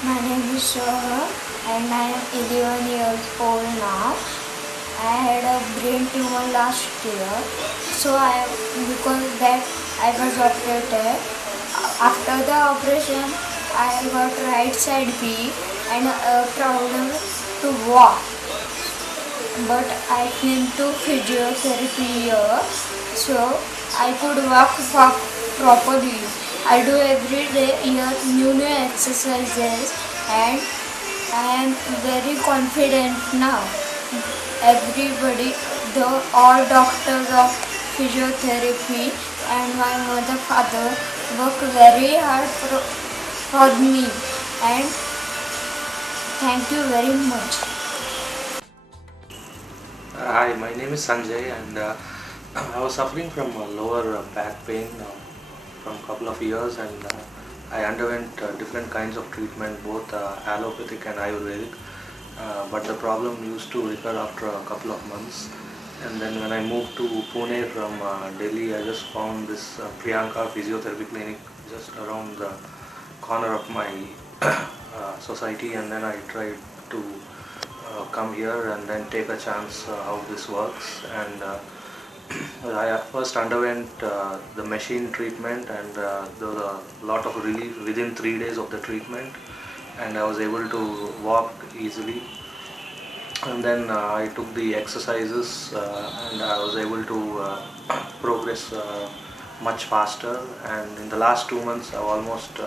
My name is Shoha and I am 11 years old now. I had a brain tumor last year, so because that I was operated. After the operation, I got right side weak and a problem to walk. But I came to physiotherapy here, so I could walk properly. I do every day here new exercises and I am very confident now. Everybody, all doctors of physiotherapy and my mother, father work very hard for me and thank you very much. Hi, my name is Sanjay and I was suffering from lower back pain from a couple of years and I underwent different kinds of treatment, both allopathic and Ayurvedic, but the problem used to recur after a couple of months. And then when I moved to Pune from Delhi, I just found this Priyanka Physiotherapy Clinic just around the corner of my society, and then I tried to come here and then take a chance how this works. And I at first underwent the machine treatment, and there was a lot of relief within 3 days of the treatment, and I was able to walk easily. And then I took the exercises and I was able to progress much faster, and in the last 2 months I've almost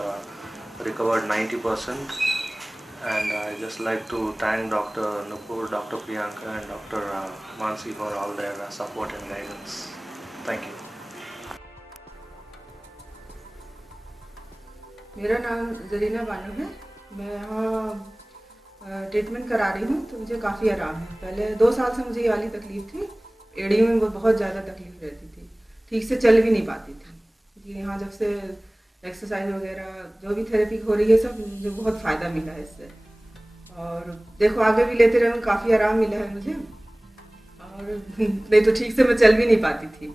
recovered 90%. And I just like to thank Dr. Nupur, Dr. Priyanka and Dr. Mansi for all their support and guidance. Thank you. मेरा नाम जरीना बानो है। मैं यहाँ ट्रीटमेंट करा रही हूँ, तो मुझे काफ़ी आराम है। पहले 2 साल से मुझे ये वाली तकलीफ़ थी, एड़ी में बहुत ज़्यादा तकलीफ रहती थी, ठीक से चल भी नहीं पाती थी। क्योंकि यहाँ जब से एक्सरसाइज वगैरह जो भी थेरेपी हो रही है, सब मुझे बहुत फ़ायदा मिला है इससे। और देखो आगे भी लेते रहूँ, काफ़ी आराम मिला है मुझे। और नहीं तो ठीक से मैं चल भी नहीं पाती थी,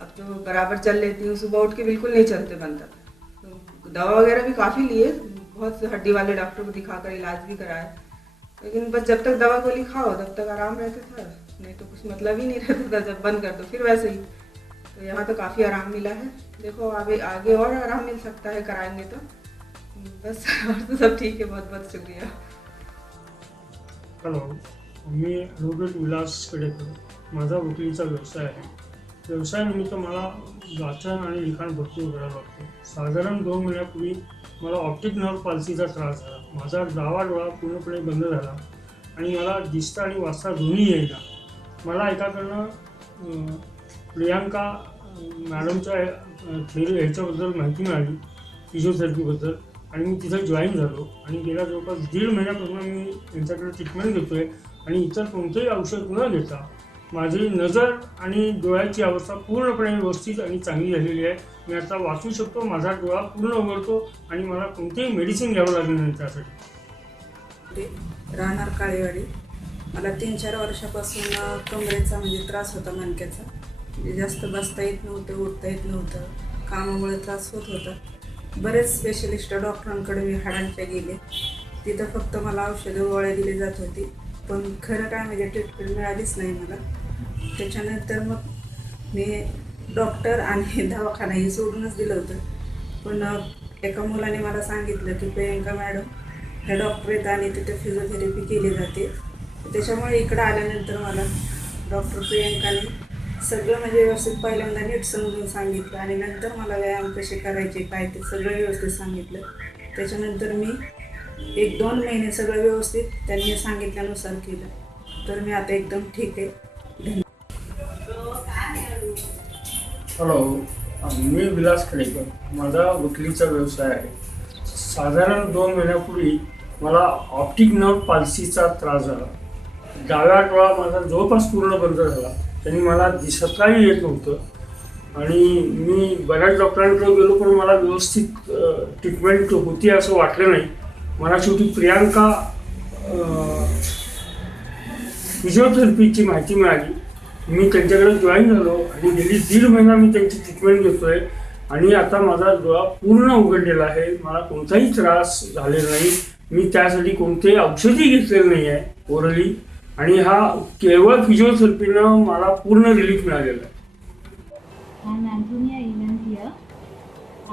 अब तो बराबर चल लेती हूँ। सुबह उठ के बिल्कुल नहीं चलते बनता था, तो दवा वगैरह भी काफ़ी लिए, बहुत से हड्डी वाले डॉक्टर को दिखाकर इलाज भी कराया, लेकिन बस जब तक दवा गोली खाओ तब तक आराम रहता था, नहीं तो कुछ मतलब ही नहीं रहता था। जब बंद कर दो फिर वैसे ही। तो यहाँ तो काफ़ी आराम मिला है। देखो आगे और आराम मिल सकता है कराएंगे तो। बस और तो सब ठीक है। बहुत बहुत शुक्रिया। हॅलो, मी ॲडव्होकेट विलास कडेकर. माझा वकिलीचा व्यवसाय आहे. व्यवसायानिमित्त मला वाचन आणि लिखाण भरपूर करावं लागतं. साधारण 2 महिन्यापूर्वी मला ऑप्टिक नर्व पाल्सीचा त्रास झाला. माझा डावा डोळा पूर्णपणे बंद झाला आणि मला दिसता आणि वाचता दोन्ही येईना. मला एकाकडनं प्रियांका मॅडमच्या ह्याच्याबद्दल माहिती मिळाली, फिजिओथेरपीबद्दल, आणि मी तिथं जॉईन झालो. आणि गेल्या जवळपास 1.5 महिन्यापासून मी त्यांच्याकडे ट्रीटमेंट घेतो आहे. आणि इतर कोणतंही औषध न घेता माझी नजर आणि डोळ्याची अवस्था पूर्णपणे व्यवस्थित आणि चांगली झालेली आहे. मी आता वाचू शकतो, माझा डोळा पूर्ण उघडतो आणि मला कोणतेही मेडिसिन घ्यावं लागलं नाही त्यासाठी. राहणार काळेवाडी. मला 3-4 वर्षापासून कमरेचा त्रास होता, मणक्याचा. जास्त बसता येत नव्हतं, उठता येत नव्हतं, कामामुळे त्रास होत होता. बरेच स्पेशलिस्ट डॉक्टरांकडे मी हाडांच्या गेले, तिथं फक्त मला औषधं गोळ्या दिली जात होती, पण खरं काय म्हणजे ट्रीटमेंट मिळालीच नाही मला. त्याच्यानंतर मग मी डॉक्टर आणि दवाखाना हे सोडूनच दिलं होतं. पण एका मुलाने मला सांगितलं की प्रियंका मॅडम ह्या डॉक्टर आहेत आणि तिथे फिजिओथेरपी केली जाते. त्याच्यामुळे इकडं आल्यानंतर मला डॉक्टर प्रियंकाने सगळं म्हणजे व्यवस्थित पहिल्यांदा नीट समजून सांगितलं, आणि नंतर मला व्यायाम कसे करायचे काय ते सगळं व्यवस्थित सांगितलं. त्याच्यानंतर मी 1-2 महिने सगळं व्यवस्थित त्यांनी सांगितल्यानुसार केलं, तर मी आता एकदम ठीक आहे. हॅलो, मी विलास कडेकर. माझा वकिलीचा व्यवसाय आहे. साधारण 2 महिन्यापूर्वी मला ऑप्टिक नर्व पाल्सीचा त्रास झाला. डाव्या डोळा माझा जवळपास पूर्ण बंद झाला. त्यांनी मला दिसताही येत नव्हतं आणि मी बऱ्याच डॉक्टरांकडे गेलो, पण मला व्यवस्थित ट्रीटमेंट होती असं वाटलं नाही. मला शेवटी प्रियांका फिजिओथेरपीची माहिती मिळाली. मी त्यांच्याकडे जॉईन झालो आणि गेली 1.5 महिना मी त्यांची ट्रीटमेंट घेतो आहे. आणि आता माझा डोळा पूर्ण उघडलेला आहे. मला कोणताही त्रास झालेला नाही. मी त्यासाठी कोणतेही औषधी घेतलेलं नाही आहे ओरली, आणि हा केवळ फिजिओथेरपीनं मला पूर्ण रिलीफ मिळालेला आहे. I'm Antonia Evans here.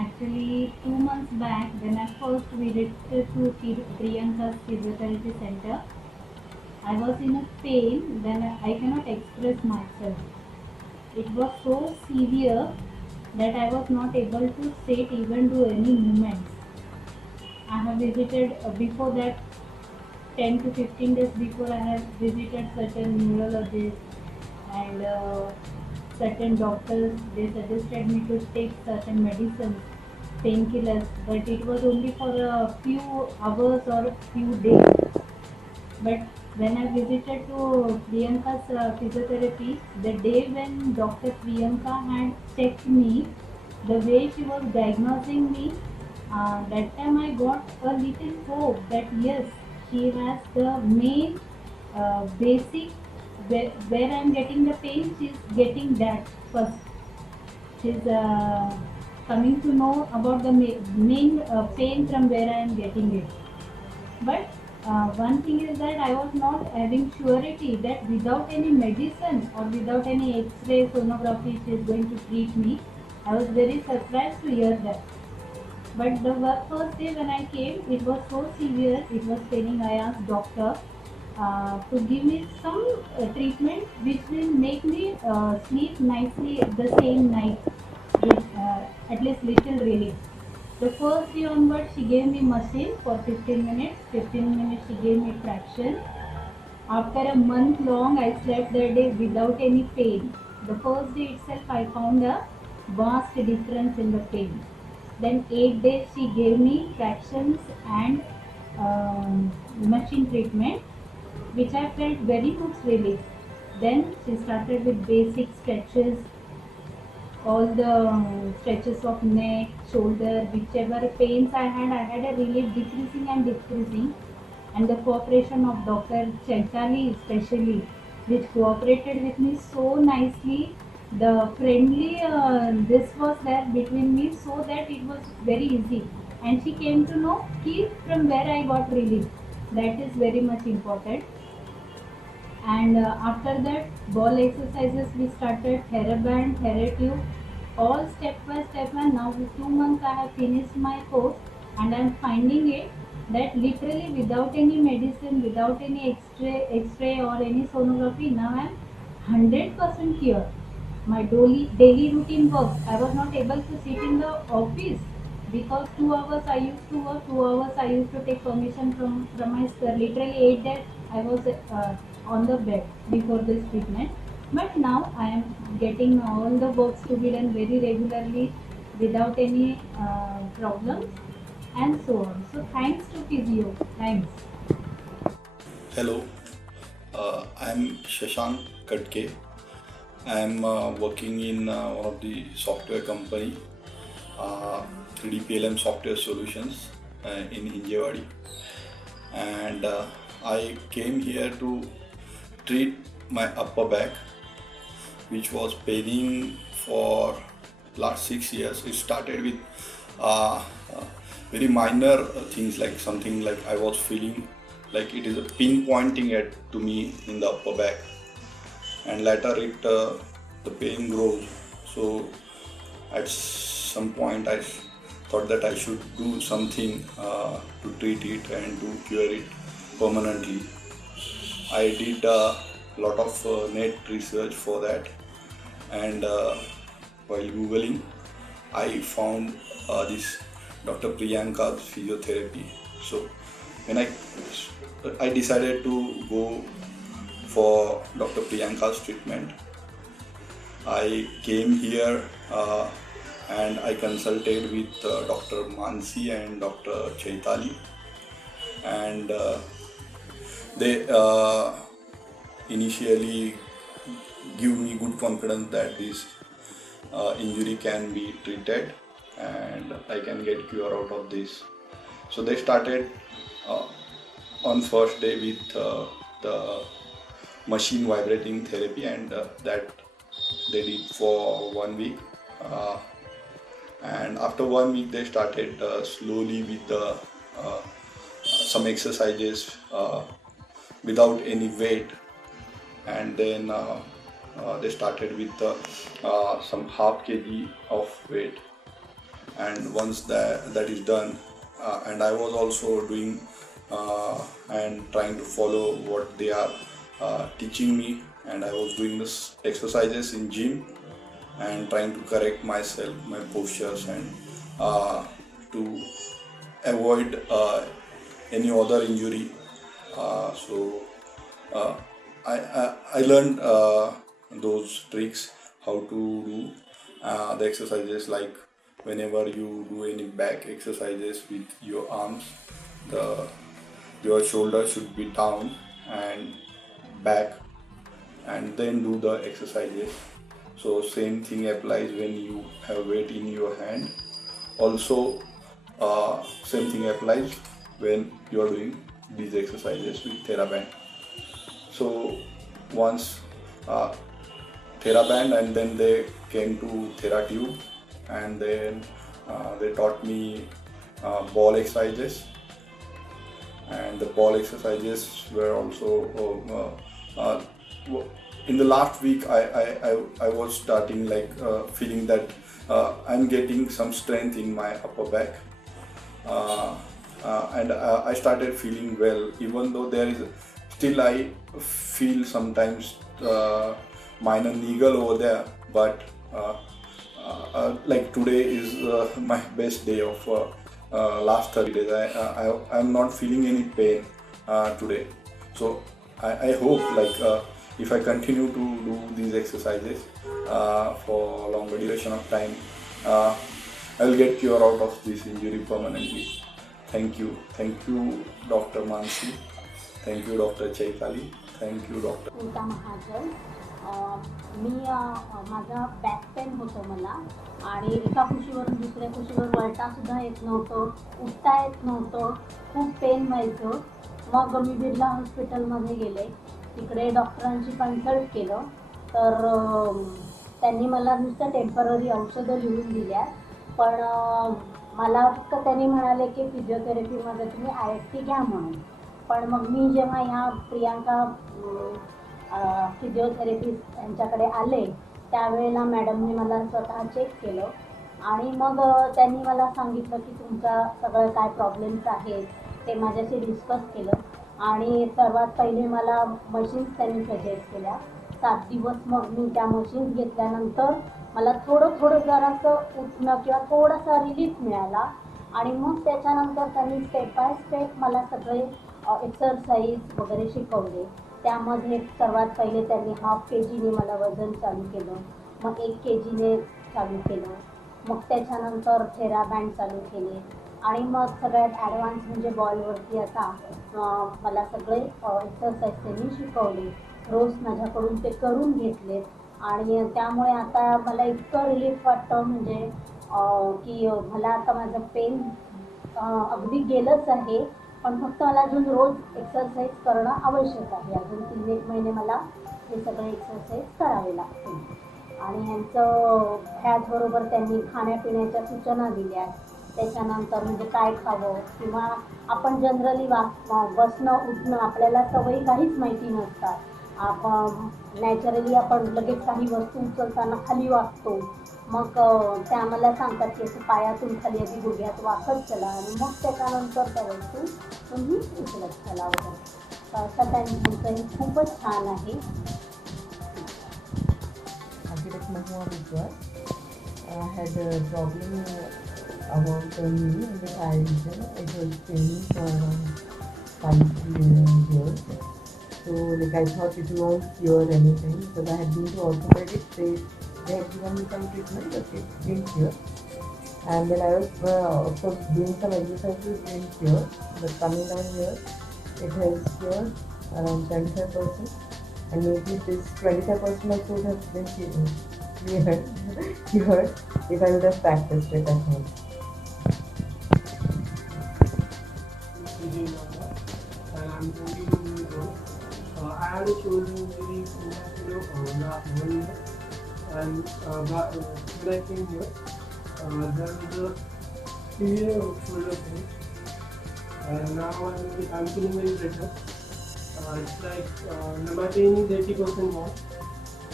Actually, 2 months back, when I first visited to Priyanka's Physiotherapy Center, I was in a pain then I cannot express myself. It was so severe that I was not able to sit, even do any movements. I have visited before that 10 to 15 days before, I have visited certain neurologists and certain doctors. They suggested me to take certain medicines, painkillers, but it was only for a few hours or few days. But when I visited to Priyanka's physiotherapy, the day when Dr. Priyanka had checked me, the way she was diagnosing me, that time I got a little hope that yes, she has the main basic where I am getting the pain, she is getting that first. She is coming to know about the main pain from where I am getting it. But one thing is that I was not having surety that without any medicine or without any X-ray sonography she is going to treat me. I was very surprised to hear that. But the first day when I came, it was so severe, it was paining. I asked doctor to give me some treatment which will make me sleep nicely the same night with at least little relief. The first day onward, she gave me machine for 15 minutes. 15 minutes she gave me traction. After a month long, I slept that day without any pain. The first day itself, I found a vast difference in the pain. Then 8 days she gave me tractions and machine treatment, which I felt very much relief. Then she started with basic stretches, all the stretches of neck, shoulder, whichever pains I had a relief decreasing and decreasing. And the cooperation of Dr. Chaitali especially, which cooperated with me so nicely. The friendly this was there between me, so that it was very easy. And she came to know from where I got relief. That is very much important. And after that, ball exercises we started, TheraBand, TheraTube, all step by step. And now with 2 months I have finished my course, and I am finding it that literally without any medicine, without any X-ray or any sonography, now I am 100% cured. My daily routine works. I was not able to sit in the office because 2 hours I used to work, 2 hours I used to take permission from my sir. Literally 8 days I was on the bed before this treatment. But now I am getting all the works to be done very regularly without any problems and so on. So thanks to physio. Thanks. Hello, I'm Shashank Kadke. I'm working in one of the software company, 3D PLM Software Solutions in Hinjewadi, and I came here to treat my upper back, which was paining for last 6 years. It started with very minor things, like something like I was feeling like it is a pinpointing it to me in the upper back, and later the pain grows. So at some point I thought that I should do something to treat it and to cure it permanently. I did a lot of net research for that, and while googling I found this Dr. Priyanka's physiotherapy. So when I decided to go for Dr. Priyanka's treatment, I came here and I consulted with Dr. Mansi and Dr. Chaitali, and they initially give me good confidence that this injury can be treated and I can get cure out of this. So they started on first day with the machine vibrating therapy, and that they did for 1 week, and after 1 week they started slowly with the some exercises without any weight, and then they started with some half kg of weight. And once that is done, and I was also doing and trying to follow what they are teaching me, and I was doing this exercises in gym and trying to correct myself, my postures, and to avoid any other injury. So I learned those tricks, how to do the exercises, like whenever you do any back exercises with your arms, your shoulder should be down and back, and then do the exercises. So same thing applies when you have weight in your hand. Also same thing applies when you are doing these exercises with TheraBand. So once TheraBand, and then they came to TheraTube, and then they taught me ball exercises, and the ball exercises were also in the last week I was starting like feeling that I'm getting some strength in my upper back, and I started feeling well, even though there is still I feel sometimes minor niggle over there, but like today is my best day of last 30 days. I'm not feeling any pain today. So I hope like if I continue to do these exercises for longer duration of time, I will get cured out of this injury permanently. Thank you, Dr. Mansi. Thank you, Dr. Chaitali. Thank you, Dr. Smita महाजन. मी माझा back pain होतं मला, आणि एका खुशीवरून दुसऱ्या खुशीवर वळतासुद्धा येत नव्हतं, उठता येत नव्हतं, खूप पेन व्हायचं. मग मी बिर्ला हॉस्पिटलमध्ये गेले. तिकडे डॉक्टरांशी कन्सल्ट केलं, तर त्यांनी मला नुसतं टेम्पररी औषधं लिहून दिल्या. पण मला फक्त त्यांनी म्हणाले की फिजिओथेरपीमध्ये तुम्ही IFT घ्या म्हणून. पण मग मी जेव्हा ह्या प्रियांका फिजिओथेरपिस्ट यांच्याकडे आले, त्यावेळेला मॅडमने मला स्वतः चेक केलं, आणि मग त्यांनी मला सांगितलं की तुमचा सगळं काय प्रॉब्लेम्स आहेत ते माझ्याशी डिस्कस केलं. आणि सर्वात पहिले मला मशीन्स त्यांनी सजेस्ट केल्या. 7 दिवस मग मी त्या मशीन्स घेतल्यानंतर मला थोडं जरासं उठणं किंवा थोडासा रिलीफ मिळाला. आणि मग त्याच्यानंतर त्यांनी स्टेप बाय स्टेप मला सगळे एक्सरसाइज वगैरे शिकवले. त्यामध्ये सर्वात पहिले त्यांनी ½ kgने मला वजन चालू केलं, मग 1 kgने चालू केलं, मग त्याच्यानंतर TheraBand चालू केले, आणि मग सगळ्यात ॲडव्हान्स म्हणजे बॉलवरती आता मला सगळे एक्सरसाइज त्यांनी शिकवले. रोज माझ्याकडून ते करून घेतलेत, आणि त्यामुळे आता मला इतकं रिलीफ वाटतं म्हणजे की मला आता माझं पेन अगदी गेलंच आहे. पण फक्त मला अजून रोज एक्सरसाइज करणं आवश्यक आहे. अजून 3-1 महिने मला हे सगळे एक्सरसाइज करावे लागतील. आणि ह्यांचं ह्याचबरोबर त्यांनी खाण्यापिण्याच्या सूचना दिल्या. त्याच्यानंतर म्हणजे काय खावं, किंवा आपण जनरली बसणं उठणं आपल्याला सवयी काहीच माहिती नसतात. आपण नॅचरली आपण लगेच काही वस्तू उचलताना खाली वाकतो. मग त्या मला सांगतात की असं पायातून खाली आधी गुडघ्यात वाकत चला, आणि मग त्याच्यानंतर त्या वस्तू तुम्ही उचलत चला वगैरे. असं त्यांचं हे खूपच छान आहे. I had a problem about the knee and the thigh region. It was paining for around 5 years. So like I thought it won't cure anything, because I had been to orthopedics. They had given me some treatment, but it didn't cure. And then I was of course doing some exercises, didn't cure. But coming down here, it has cured around 25%, and maybe this 25% also would have been cured if I would have practiced it at home. And I'm 22 years old. I had a shoulder injury last 1 year, and when I came here, there was a severe shoulder pain, and now I'm feeling very better. It's like number 10 is 80% more,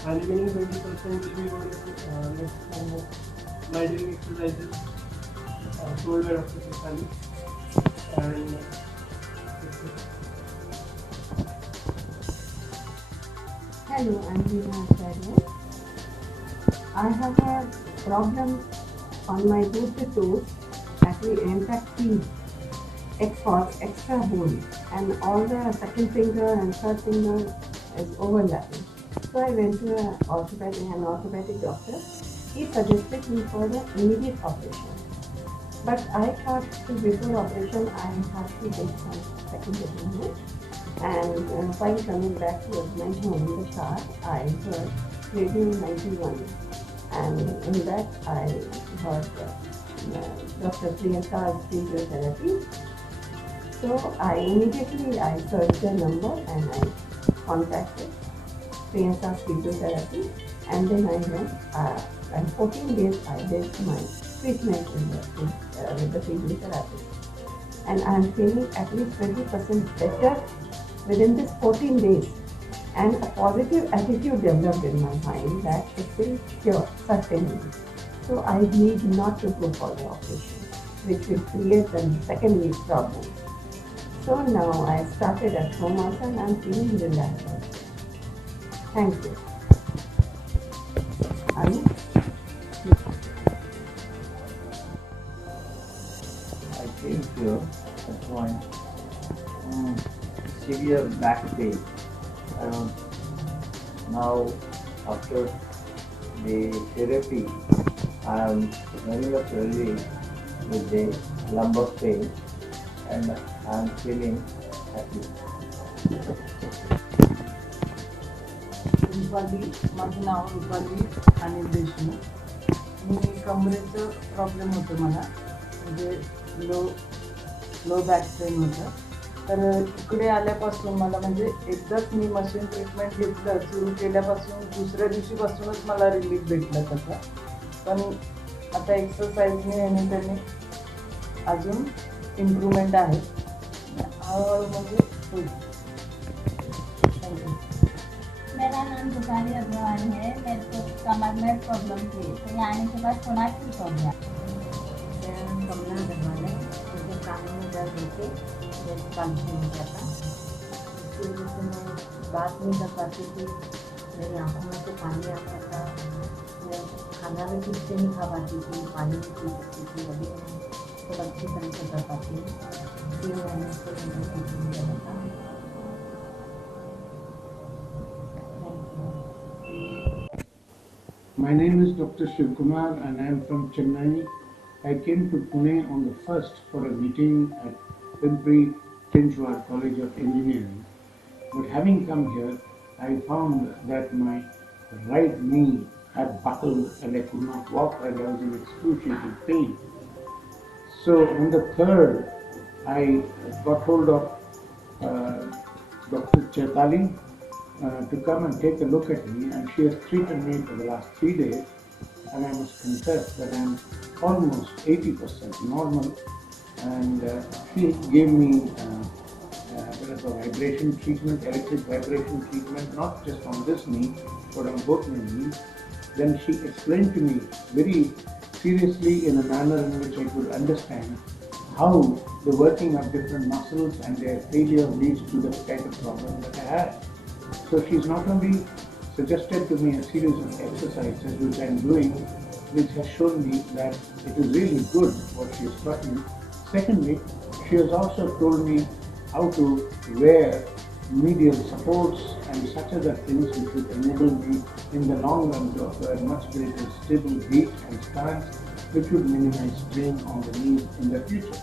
and remaining 20% will be going next by doing exercises told by Dr. Sheshani. And Hello, I'm Veena Acharya. I have a problem on my both the toes, actually entire feet, extra hole, and all the second finger and third finger is overlapping. So I went to an orthopedic doctor. He suggested me for the immediate operation. But I thought before operation I have to take some second opinion. And while coming back towards my home in the car, I heard Radio 91, and in that I heard Dr. Priyanka's physiotherapy. So I immediately searched the number and I contacted Priyanka's physiotherapy, and then I went. And 14 days I did my treatment with the physiotherapy, and I am feeling at least 20% better within this 14 days, and a positive attitude developed in my mind that it will cure certainly. So I need not to go for the operation, which will create a second week problem. So now I started at home also and I am feeling relaxed. Thank you. I came here at point severe back pain. Now after the therapy, I am very much relieved with the lumbar pain and I am feeling happy. Rupali, माझं नाव रुपाली अनिल देशमुख. मी कमरेचं प्रॉब्लेम होतं मला, म्हणजे लो back pain होतं. तर इकडे आल्यापासून मला म्हणजे एकदाच मी मशीन ट्रीटमेंट घेतलं, सुरू केल्यापासून दुसऱ्या दिवशीपासूनच मला रिलीफ भेटलं त्याचा. पण आता एक्सरसाइजने आणि त्याने अजून इम्प्रूव्हमेंट आहे, हळूहळू म्हणजे होईल. थँक्यू. मेरा नाम रुपाली अग्रवाल है. मेरे को कमर में प्रॉब्लम थी, तो यहाँ आने के बाद थोड़ा ठीक हो गया. मेरा नाम कमला अग्रवाल है. मुझे कानों में दर्द होते कानून हो जाता, इसकी वजह से मैं बात नहीं कर पाती थी, मेरी आँखों में से पानी आता था, मैं खाना भी ठीक से नहीं खा पाती थी, पानी भी पी सकती थी. अभी मैं थोड़ा अच्छी तरह से कर पाती हूँ. 3 महीने से मुझे ठीक नहीं कर पाता. My name is Dr. Shivkumar and I am from Chennai. I came to Pune on the 1st for a meeting at Pimpri-Chinchwad College of Engineering. But having come here, I found that my right knee had buckled and I could not walk and I was in excruciating pain. So on the 3rd, I got hold of Dr. Chaitali to come and take a look at me, and she has treated me for the last 3 days, and I must confess that I am almost 80% normal, and she gave me a vibration treatment, electric vibration treatment, not just on this knee, but on both my knees. Then she explained to me very seriously in a manner in which I could understand how the working of different muscles and their failure leads to the kind of problem that I had. So she's not only suggested to me a series of exercises which I'm doing, which has shown me that it is really good what she has taught me. Secondly, she has also told me how to wear medial supports and such other things which would enable me in the long run to offer a much greater stable gait and stance, which would minimize strain on the knees in the future.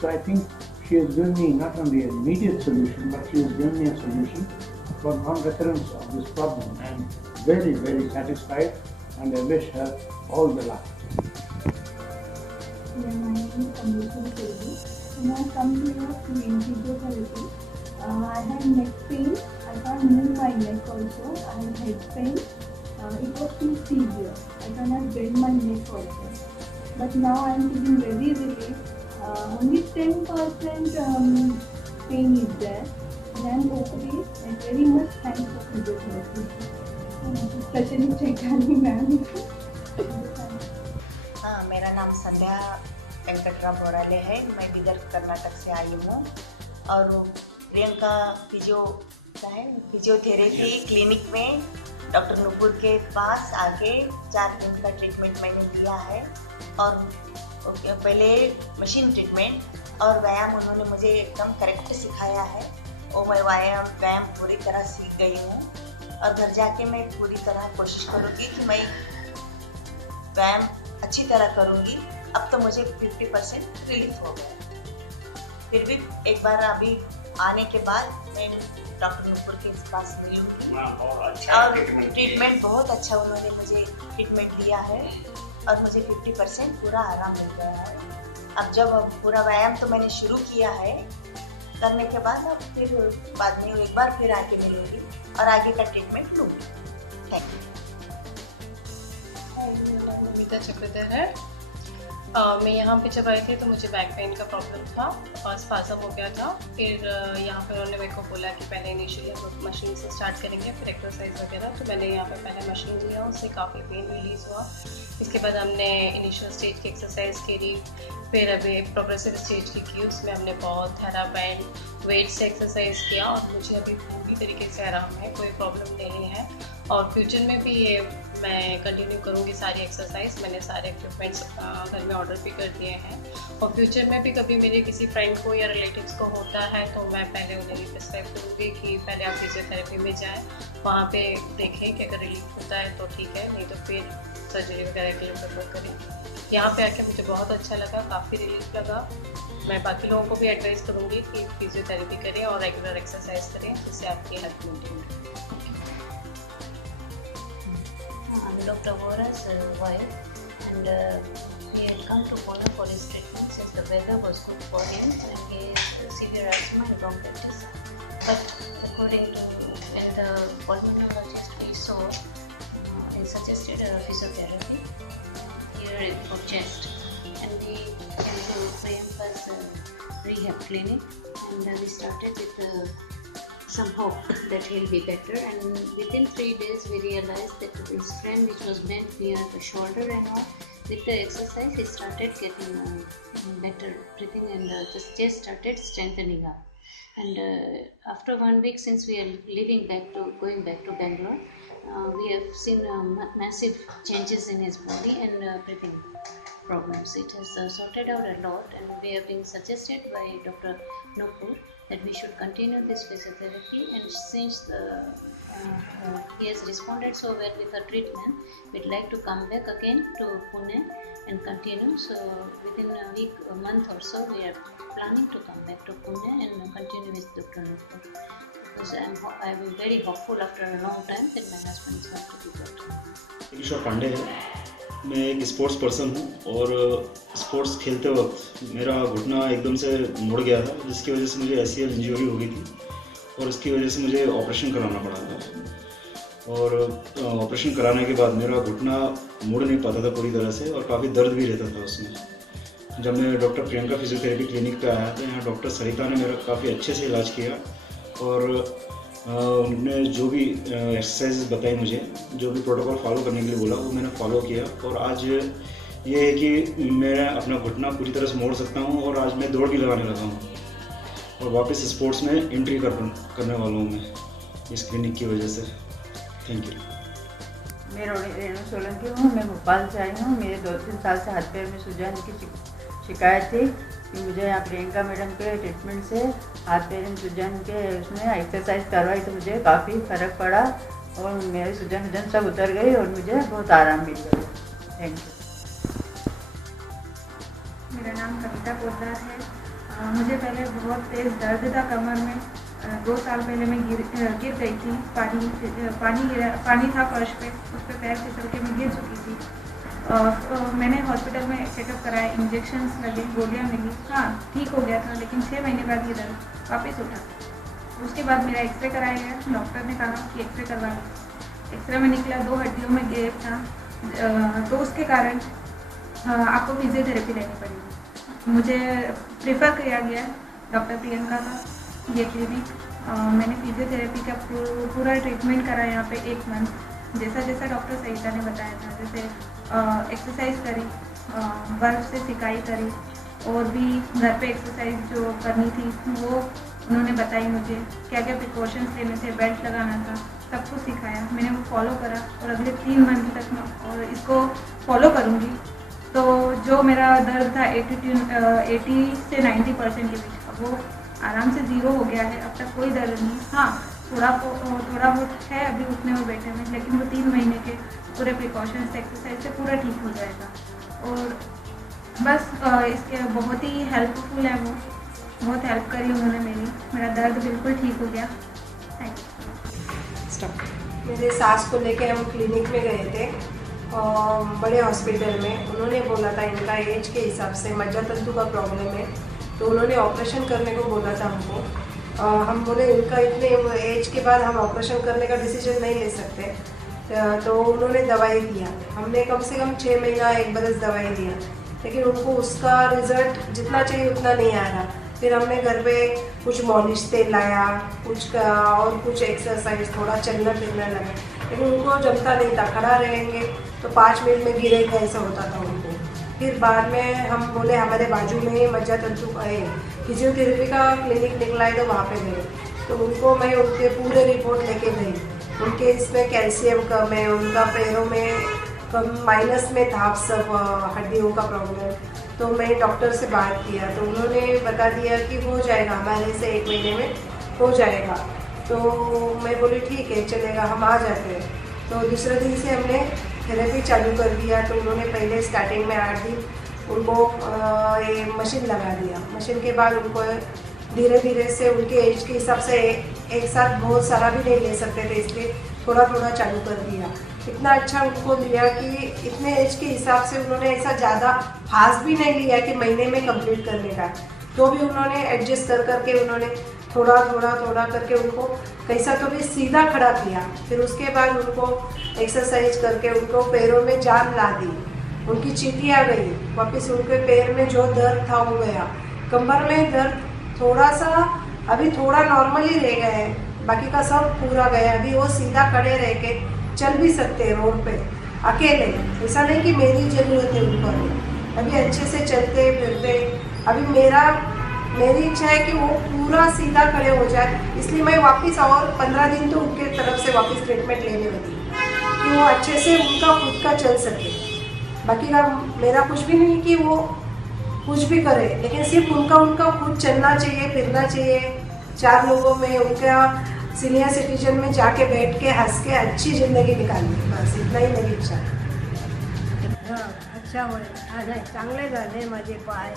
So I think she has given me not only an immediate solution, but she has given me a solution for non-recurrence of this problem. I am very, very satisfied and I wish her all the luck. My name is Kamlesh Devi. When I come here to physiotherapy, I had neck pain. I can't move my neck also. I had head pain. It was too severe. I cannot bend my neck also. But now I am feeling very relieved. only 10% pain is there. Then okay, and very much thanks for physiotherapy. Especially Chaitanya ma'am. हाँ, मेरा नाम संध्या वेंकटराव बोराले है। मैं बिदर कर्नाटक से आई हूँ और Priyanka physiotherapy clinic में डॉक्टर नुपुर के पास आके 4 दिन का ट्रीटमेंट मैंने लिया है। और पहले मशीन ट्रीटमेंट और व्यायाम उन्होंने मुझे एकदम करेक्ट सिखाया है और मैं व्यायाम पूरी तरह सीख गई हूँ और घर जाके मैं पूरी तरह कोशिश करूँगी कि मैं व्यायाम अच्छी तरह करूँगी। अब तो मुझे 50% रिलीफ हो गया। फिर भी एक बार अभी आने के बाद मैं डॉक्टर नुपुर के पास मिलूँगी और ट्रीटमेंट बहुत अच्छा उन्होंने मुझे ट्रीटमेंट दिया है और मुझे 50% पूरा आराम मिल गया है। अब जब पूरा व्यायाम तो मैंने शुरू किया है करने के बाद अब फिर बाद में एक बार फिर आके मिलूँगी और आगे का ट्रीटमेंट लूँगी। Thank you. मेरा नाम नमिता चक्रधर है। मैं यहाँ पे जब आई थी तो मुझे बैक पेन का प्रॉब्लम था और स्पाज़म हो गया था। फिर यहाँ पे उन्होंने मेरे को बोला कि पहले इनिशियली हम मशीन से स्टार्ट करेंगे, फिर एक्सरसाइज वगैरह। तो मैंने यहाँ पे पहले मशीन लिया, उससे काफ़ी पेन रिलीज़ हुआ। इसके बाद हमने इनिशियल स्टेज की एक्सरसाइज करी, फिर अभी प्रोग्रेसिव स्टेज की उसमें हमने बहुत थेरा बैंड वेट से एक्सरसाइज किया और मुझे अभी पूरी तरीके से आराम है, कोई प्रॉब्लम नहीं है। और फ्यूचर में भी ये मैं कंटिन्यू करूँगी सारी एक्सरसाइज। मैंने सारे इक्विपमेंट्स घर में ऑर्डर भी कर दिए हैं और फ्यूचर में भी कभी मेरे किसी फ्रेंड को या रिलेटिव्स को होता है तो मैं पहले उन्हें प्रिस्क्राइब करूँगी कि पहले आप फिजियोथेरेपी में जाएँ, वहाँ पे देखें कि अगर रिलीफ होता है तो ठीक है, नहीं तो फिर सर्जरी वगैरह के लिए प्रेफर करें। यहाँ पे आके मुझे बहुत अच्छा लगा, काफ़ी रिलीफ लगा। मैं बाकी लोगों को भी एडवाइस करूँगी कि फिजियोथेरेपी करें और रेगुलर एक्सरसाइज करें, जिससे आपकी हेल्थ मेंटेन रहे। I'm Dr. Vora's wife, and he had come to Pune for his treatment since the weather was good for him and he has severe asthma and bronchitis. But according to when the pulmonologist we saw, he suggested a physiotherapy here for chest, and we came to Priyanka's rehab clinic, and we started with some hope that he'll be better, and within 3 days we realized that his friend which was bent near the shoulder and all, with the exercise he started getting better breathing and the chest started strengthening up. And after 1 week since we are going back to Bangalore, we have seen massive changes in his body and breathing problems. It has sorted out a lot, and we have been suggested by Dr. Nupur that we should continue this physiotherapy, and since he has responded so well with the treatment, we'd like to come back again to Pune and continue. So within a month or so, we are planning to come back to Pune and continue with Dr. Nupur. Because I am very hopeful after a long time that my husband is going to be better. ईश्वर पांडे है, मैं एक sports person हूँ और स्पोर्ट्स खेलते वक्त मेरा घुटना एकदम से मुड़ गया था, जिसकी वजह से मुझे ACL इंजरी हो गई थी और इसकी वजह से मुझे ऑपरेशन कराना पड़ा था। और ऑपरेशन कराने के बाद मेरा घुटना मुड़ नहीं पाता था पूरी तरह से और काफ़ी दर्द भी रहता था उसमें। जब मैं डॉक्टर प्रियंका फिजियोथेरेपी क्लिनिक पे आया तो यहाँ डॉक्टर सरिता ने मेरा काफ़ी अच्छे से इलाज किया और उन्होंने जो भी एक्सरसाइज बताई मुझे, जो भी प्रोटोकॉल फॉलो करने के लिए बोला वो मैंने फॉलो किया और आज ये है कि मैं अपना घुटना पूरी तरह से मोड़ सकता हूँ और आज मैं दौड़ भी लगाने लगा हूँ और वापस स्पोर्ट्स में एंट्री करने वाला हूँ मैं इस क्लिनिक की वजह से। Thank you. मैं रेणु सोलंकी हूँ, मैं भोपाल से आई हूँ। मेरे 2-3 साल से हाथ पैर में सूजन की शिकायत थी कि मुझे यहाँ प्रियंका मैडम के ट्रीटमेंट से हाथ पैर में सूजन के उसमें एक्सरसाइज करवाई तो मुझे काफ़ी फ़र्क पड़ा और मेरी सूजन सब उतर गई और मुझे बहुत आराम मिल गया। Thank you. मेरा नाम कविता पोद्दार है। मुझे पहले बहुत तेज़ दर्द था कमर में। 2 साल पहले मैं गिर गई थी। पानी था फर्श पे, उस पर पैर फिसल के मैं गिर चुकी थी। मैंने हॉस्पिटल में चेकअप कराया, इंजेक्शन्स लगे, गोलियां मिली, हाँ ठीक हो गया था। लेकिन 6 महीने बाद ये दर्द वापस उठा। उसके बाद मेरा एक्सरे कराया गया। डॉक्टर ने कहा कि एक्सरे करवा लो। एक्सरे में निकला 2 हड्डियों में गैप था, तो उसके कारण आपको फिजियोथेरेपी लेनी पड़ेगी। मुझे प्रेफर किया गया डॉक्टर प्रियंका का ये क्लिनिक। मैंने फिजियोथेरेपी का पूरा ट्रीटमेंट करा यहाँ पे 1 मंथ। जैसा जैसा डॉक्टर सहिता ने बताया था, जैसे एक्सरसाइज करी, बर्फ से सिकाई करी, और भी घर पे एक्सरसाइज जो करनी थी वो उन्होंने बताई मुझे, क्या क्या प्रिकॉशंस लेने थे, बेल्ट लगाना था, सब कुछ सिखाया। मैंने वो फॉलो करा और अगले 3 मंथ तक मैं और इसको फॉलो करूँगी। तो जो मेरा दर्द था 80 से 90% के बीच, अब वो आराम से 0 हो गया है। अब तक कोई दर्द नहीं। हाँ, थोड़ा बहुत है अभी उठने में बैठने में, लेकिन वो 3 महीने के पूरे प्रिकॉशंस एक्सरसाइज से पूरा ठीक हो जाएगा। और बस इसके बहुत ही हेल्पफुल है, वो बहुत हेल्प करी उन्होंने मेरा दर्द बिल्कुल ठीक हो गया। Thank you. मेरे सास को लेके हम क्लिनिक में गए थे बड़े हॉस्पिटल में। उन्होंने बोला था इनका एज के हिसाब से मज्जा तंतु का प्रॉब्लम है, तो उन्होंने ऑपरेशन करने को बोला था हमको। हम बोले इनका इतने एज के बाद हम ऑपरेशन करने का डिसीजन नहीं ले सकते, तो उन्होंने दवाई दिया। हमने कम से कम 6 महीना 1 बरस दवाई दिया, लेकिन उनको उसका रिज़ल्ट जितना चाहिए उतना नहीं आ रहा। फिर हमने घर पे कुछ मॉलिश तेल लाया, और कुछ एक्सरसाइज, थोड़ा चलना फिरना लगा, लेकिन उनको जमता नहीं था। खड़ा रहेंगे तो 5 मिनट में गिरेगा, ऐसा होता था उनको। फिर बाद में हम बोले हमारे बाजू में ही मज्जा तंतु है, फिजियोथेरेपी का क्लिनिक निकला है, तो वहाँ पे गए। तो उनको मैं उनके पूरे रिपोर्ट लेके गई। उनके इसमें कैल्शियम कम है, उनका पैरों में कम माइनस में था सब हड्डियों का प्रॉब्लम। तो मैं डॉक्टर से बात किया तो उन्होंने बता दिया कि हो जाएगा, हमारे से 1 महीने में हो जाएगा। तो मैं बोली ठीक है चलेगा, हम आ जाते हैं। तो दूसरे दिन से हमने थेरेपी चालू कर दिया। तो उन्होंने पहले स्टार्टिंग में 8 दिन उनको ये मशीन लगा दिया। मशीन के बाद उनको धीरे धीरे से उनके एज के हिसाब से एक साथ बहुत सारा भी नहीं ले सकते थे, इसलिए थोड़ा थोड़ा चालू कर दिया। इतना अच्छा उनको लिया कि इतने एज के हिसाब से उन्होंने ऐसा ज़्यादा फास्ट भी नहीं लिया कि महीने में कंप्लीट करने का, तो भी उन्होंने एडजस्ट कर करके उन्होंने थोड़ा करके उनको कैसा तो भी सीधा खड़ा किया। फिर उसके बाद उनको एक्सरसाइज करके उनको पैरों में जान ला दी, उनकी चीटी आ गई वापस। उनके पैर में जो दर्द था वो गया, कमर में दर्द थोड़ा सा अभी थोड़ा नॉर्मल ही रह गया है, बाकी का सब पूरा गया। अभी वो सीधा खड़े रह के चल भी सकते हैं रोड पे अकेले, ऐसा नहीं कि मेरी ज़रूरत है उनको। अभी अच्छे से चलते फिरते। अभी मेरी इच्छा है कि वो पूरा सीधा खड़े हो जाए, इसलिए मैं वापस और 15 दिन तो उनके तरफ से वापस ट्रीटमेंट लेने लगी कि वो अच्छे से उनका खुद का चल सके। बाकी का मेरा कुछ भी नहीं कि वो कुछ भी करे, लेकिन सिर्फ उनका खुद चलना चाहिए, फिरना चाहिए। 4 लोगों में उनका सीनियर सिटीजन में जाके बैठ के हंस के अच्छी ज़िंदगी निकालनी, बस इतना ही मेरी इच्छा है। अच्छा होय, आज चांगले झाले माझे पाय,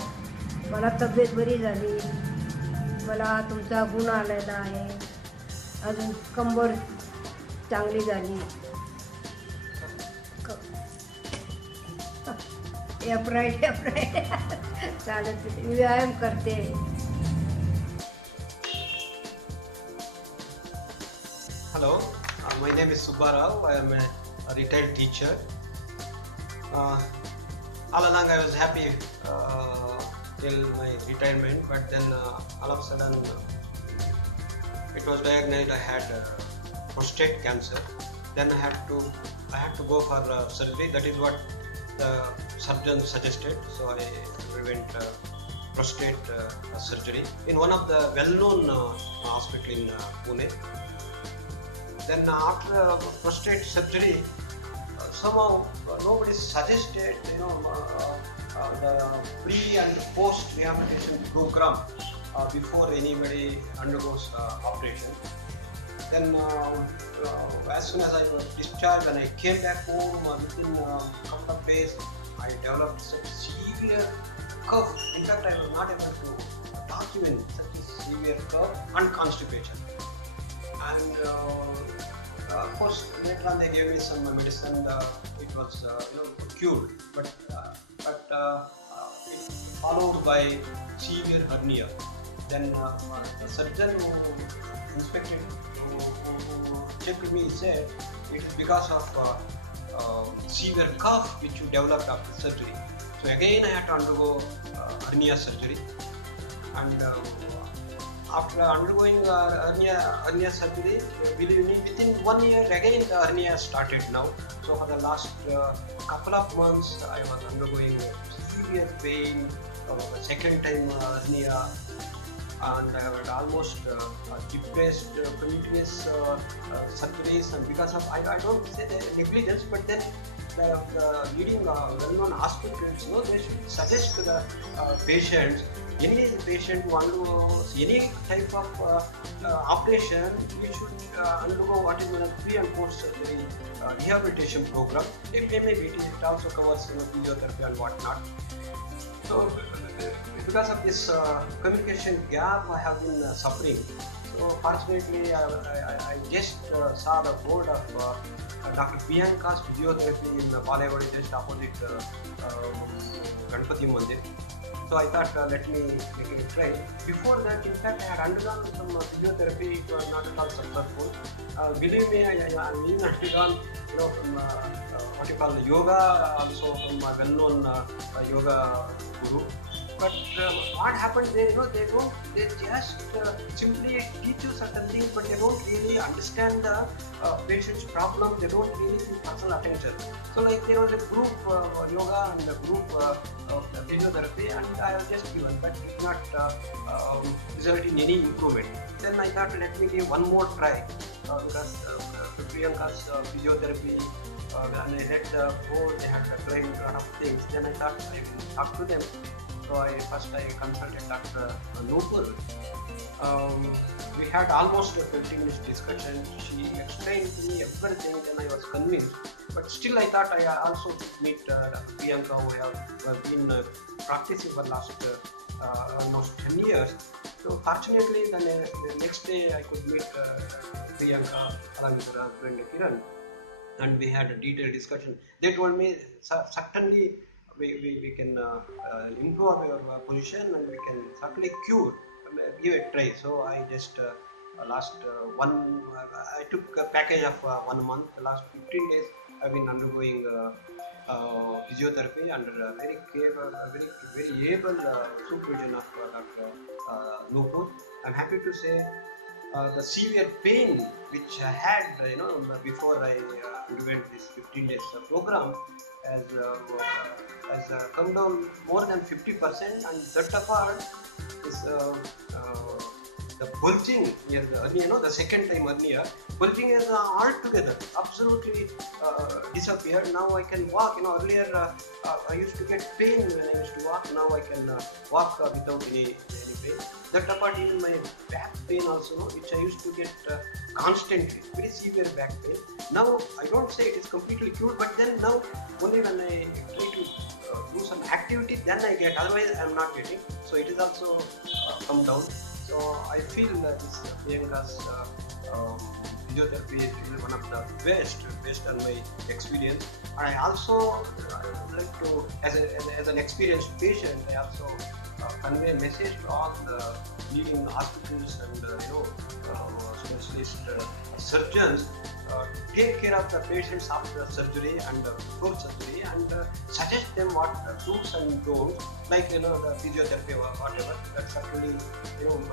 मला तब्येत बरी झाली, मला तुमचा गुण आलेला आहे, अजून कंबर चांगली झाली। एप्राईट चालत व्यायाम करते। Hello, my name is Subba Rao. I am a retired teacher. All along I was happy till my retirement, but then all of a sudden it was diagnosed I had prostate cancer. Then I had to go for surgery. That is what the surgeon suggested. So I underwent prostate surgery in one of the well-known hospital in Pune. Then after prostate surgery, somehow nobody suggested, the pre and post rehabilitation program before anybody undergoes operation. Then as soon as I was discharged and I came back home, within a couple of days, I developed such severe cough. In fact, I was not able to document such a severe cough and constipation. And of course, later on they gave me some medicine. It was cured, but it followed by severe hernia. Then the surgeon who inspected, who checked me, said it is because of severe cough which you developed after surgery. So again I had to undergo hernia surgery, and after undergoing hernia surgery, believe me, within 1 year again the hernia started now. So for the last couple of months I was undergoing severe pain, second time hernia, and I was almost depressed, continuous surgeries, and because of, I don't say the negligence, but then the leading well-known hospitals, they should suggest to the patients, any patient who undergoes any type of operation, we should undergo what is known as pre and post surgery rehabilitation program. It may be, it also covers physiotherapy and whatnot. So because of this communication gap, I have been suffering. So fortunately, I just saw the board of Dr. Priyanka's physiotherapy in Balewadi, just opposite Ganpati Mandir. So I thought, let me make a try. Before that, in fact, I had undergone some physiotherapy. It was not at all successful. Believe me, I even undergone, from what you call the yoga, also from a well-known yoga guru. But what happened there, they just simply teach you certain things, but they don't really understand the patient's problem. They don't really give personal attention. So like there was a group yoga and a group physiotherapy, and I was just given, but it did not result in any improvement. Then I thought, let me give one more try, because Priyanka's physiotherapy, when I read the board, they had tried a lot of things. Then I thought I will talk to them. So first I consulted Dr. Nupur. We had almost a 15-minute discussion. She explained to me everything, and I was convinced. But still, I thought I also could meet Dr. Priyanka, who have been practicing for the last almost 10 years. So fortunately, the next day I could meet Priyanka along with her husband Kiran, and we had a detailed discussion. They told me certainly we can improve your position, and we can certainly cure, give it a try. So I just I took a package of 1 month. The last 15 days I've been undergoing physiotherapy under very able supervision of Dr. Nupur. I'm happy to say the severe pain which I had, before I underwent this 15 days program has come down more than 50%, and that apart is the bulging near the hernia, the second time hernia, bulging is altogether absolutely disappeared. Now I can walk. Earlier I used to get pain when I used to walk. Now I can walk without any pain. That apart, even my back pain also, which I used to get constantly, very severe back pain. Now I don't say it is completely cured, but then now only when I try to do some activity, then I get. Otherwise, I am not getting. So it is also come down. So I feel that this Priyanka's physiotherapy is really one of the best based on my experience. And I also like to, as an experienced patient, I also convey a message to all the leading hospitals and specialist surgeons. Take care of the patients after surgery and before surgery, and suggest them what do's and don'ts, like the physiotherapy or whatever. That certainly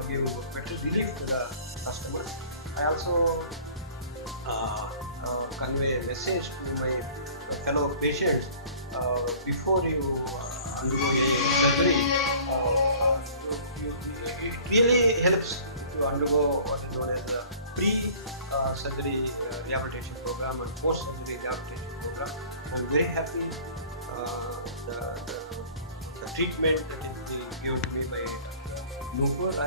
give better relief to the customers. I also convey a message to my fellow patients before you undergo a surgery. It really helps to undergo what is known as a pre-surgery rehabilitation program and post-surgery rehabilitation program. I'm very happy the treatment that is being given to me by Dr. Nupur. I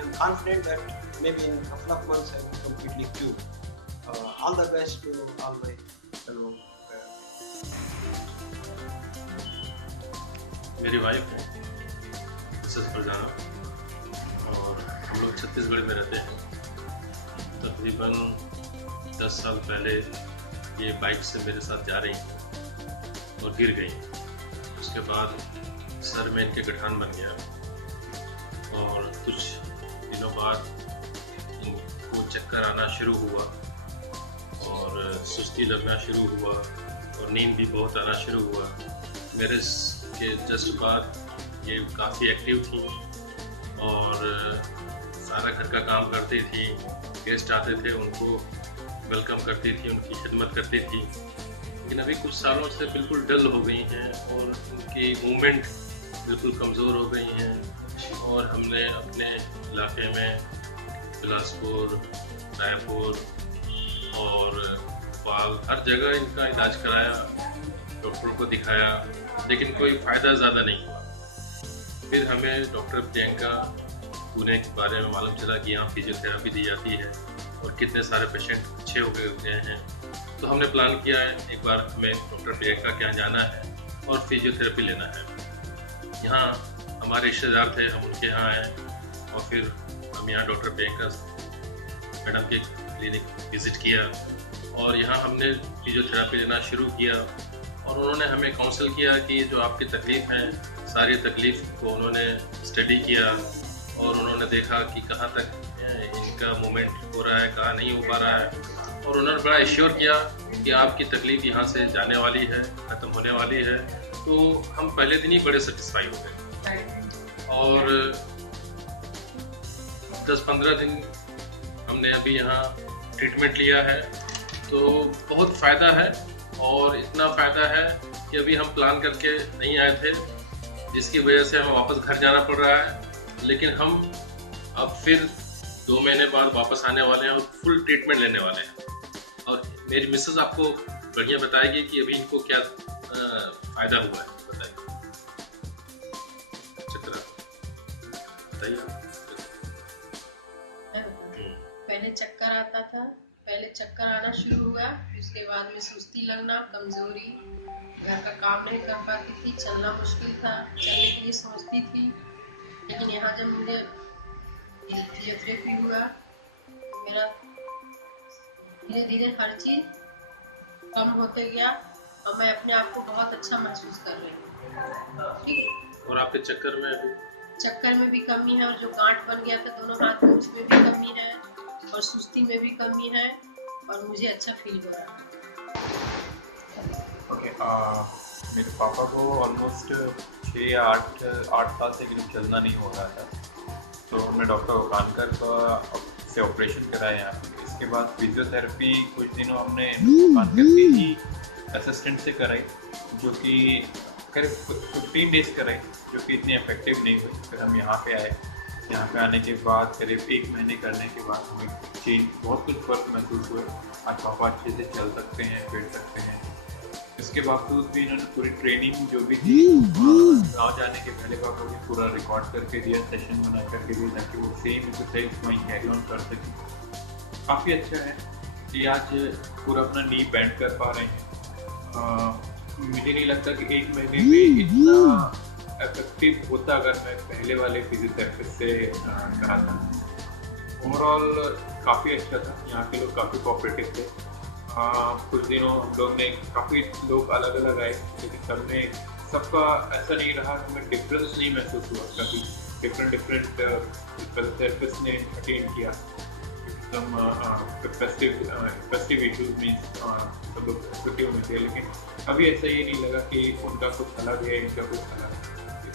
am confident that maybe in a couple of months I will completely cure. All the best to all my fellow. मेरी वाइफ है मिसेस प्रजाना, और हम लोग छत्तीसगढ़ में रहते हैं। तकरीबन 10 साल पहले ये बाइक से मेरे साथ जा रही थी और गिर गई। उसके बाद सर में इनके गठान बन गया, और कुछ दिनों बाद इनको चक्कर आना शुरू हुआ और सुस्ती लगना शुरू हुआ और नींद भी बहुत आना शुरू हुआ। मेरे के जस्ट बाद ये काफ़ी एक्टिव थी और सारा घर का काम करती थी, गेस्ट आते थे उनको वेलकम करती थी, उनकी खिदमत करती थी। लेकिन अभी कुछ सालों से बिल्कुल डल हो गई हैं और उनकी मूवमेंट बिल्कुल कमज़ोर हो गई हैं और हमने अपने इलाके में बिलासपुर, रायपुर और भोपाल हर जगह इनका इलाज कराया, डॉक्टरों को दिखाया, लेकिन कोई फ़ायदा ज़्यादा नहीं हुआ। फिर हमें डॉक्टर प्रियंका पुणे के बारे में मालूम चला कि यहाँ फिजियोथेरेपी दी जाती है और कितने सारे पेशेंट अच्छे हो गए हैं। तो हमने प्लान किया है एक बार हमें डॉक्टर प्रियंका के यहाँ जाना है और फिजियोथेरेपी लेना है। यहाँ हमारे रिश्तेदार थे, हम उनके यहाँ आए और फिर हम यहाँ डॉक्टर प्रियंका मैडम के क्लिनिक विज़िट किया और यहाँ हमने फिजियोथेरेपी लेना शुरू किया और उन्होंने हमें काउंसल किया कि जो आपकी तकलीफ़ है, सारी तकलीफ़ को उन्होंने स्टडी किया और उन्होंने देखा कि कहाँ तक इनका मूवमेंट हो रहा है, कहाँ नहीं हो पा रहा है और उन्होंने बड़ा एश्योर किया कि आपकी तकलीफ़ यहाँ से जाने वाली है, ख़त्म होने वाली है। तो हम पहले दिन ही बड़े सेटिस्फाई हो गए और 10-15 दिन हमने अभी यहाँ ट्रीटमेंट लिया है तो बहुत फ़ायदा है और इतना फ़ायदा है कि अभी हम प्लान करके नहीं आए थे, जिसकी वजह से हमें वापस घर जाना पड़ रहा है। लेकिन हम अब फिर 2 महीने बाद वापस आने वाले हैं और फुल ट्रीटमेंट लेने वाले हैं और मेरी मिसेस आपको बढ़िया बताएगी कि अभी इनको क्या फ़ायदा हुआ है। बताइए चित्रा, बताइए। पहले चक्कर आता था, पहले चक्कर आना शुरू हुआ, उसके बाद में सुस्ती लगना, कमज़ोरी, घर का काम नहीं कर पाती थी, चलना मुश्किल था, चलने के लिए सोचती थी। लेकिन यहाँ जब मुझे फिजियोथेरेपी हुआ, मेरा धीरे धीरे हर चीज़ कम होते गया और मैं अपने आप को बहुत अच्छा महसूस कर रही हूँ। ठीक। और आपके चक्कर में भी कमी है और जो गांठ बन गया था दोनों हाथ में उसमें भी कमी है और सुस्ती में भी कमी है और मुझे अच्छा फील हो रहा है। मेरे पापा को ऑलमोस्ट 6 या 8 साल से ग्रुप चलना नहीं हो रहा था, तो हमने डॉक्टर ओकानकर का से ऑपरेशन कराया यहाँ पे। इसके बाद फिजियोथेरेपी कुछ दिनों हमने ओकानकर के ही असिस्टेंट से कराई, जो कि करीब 15 डेज कराई, जो कि इतनी इफेक्टिव नहीं हुई। फिर हम यहाँ पे आए, यहाँ पे आने के बाद करीब 1 महीने करने के बाद हमें चेंज, बहुत कुछ फर्क महसूस हुआ। आज पापा अच्छे से चल सकते हैं, बैठ सकते हैं। इसके बावजूद भी इन्होंने पूरी ट्रेनिंग जो भी थी गाँव जाने के पहले पापा को पूरा रिकॉर्ड करके दिया, सेशन बना करके दिया, ताकि वो सेम एक्सरसाइज वहीं कैरी ऑन कर सकें। काफ़ी अच्छा है कि आज पूरा अपना नी बेंड कर पा रहे हैं। मुझे नहीं लगता कि 1 महीने में इतना इफेक्टिव होता अगर मैं पहले वाले फिजियोथेरेपिस्ट से कराता। ओवरऑल काफ़ी अच्छा था, यहाँ के लोग काफ़ी कोऑपरेटिव थे। कुछ दिनों हम लोग ने काफ़ी लोग अलग अलग आए, लेकिन सबका ऐसा नहीं रहा, हमें डिफरेंस नहीं महसूस हुआ। कभी डिफरेंट फिजियोथेरेपिस्ट ने अटेंड किया। एकदम फेस्टिव इशूज मीन्स सब लोग छुट्टियों में थे, लेकिन अभी ऐसा ये नहीं लगा कि उनका कुछ अलग है, इनका कुछ अलग है।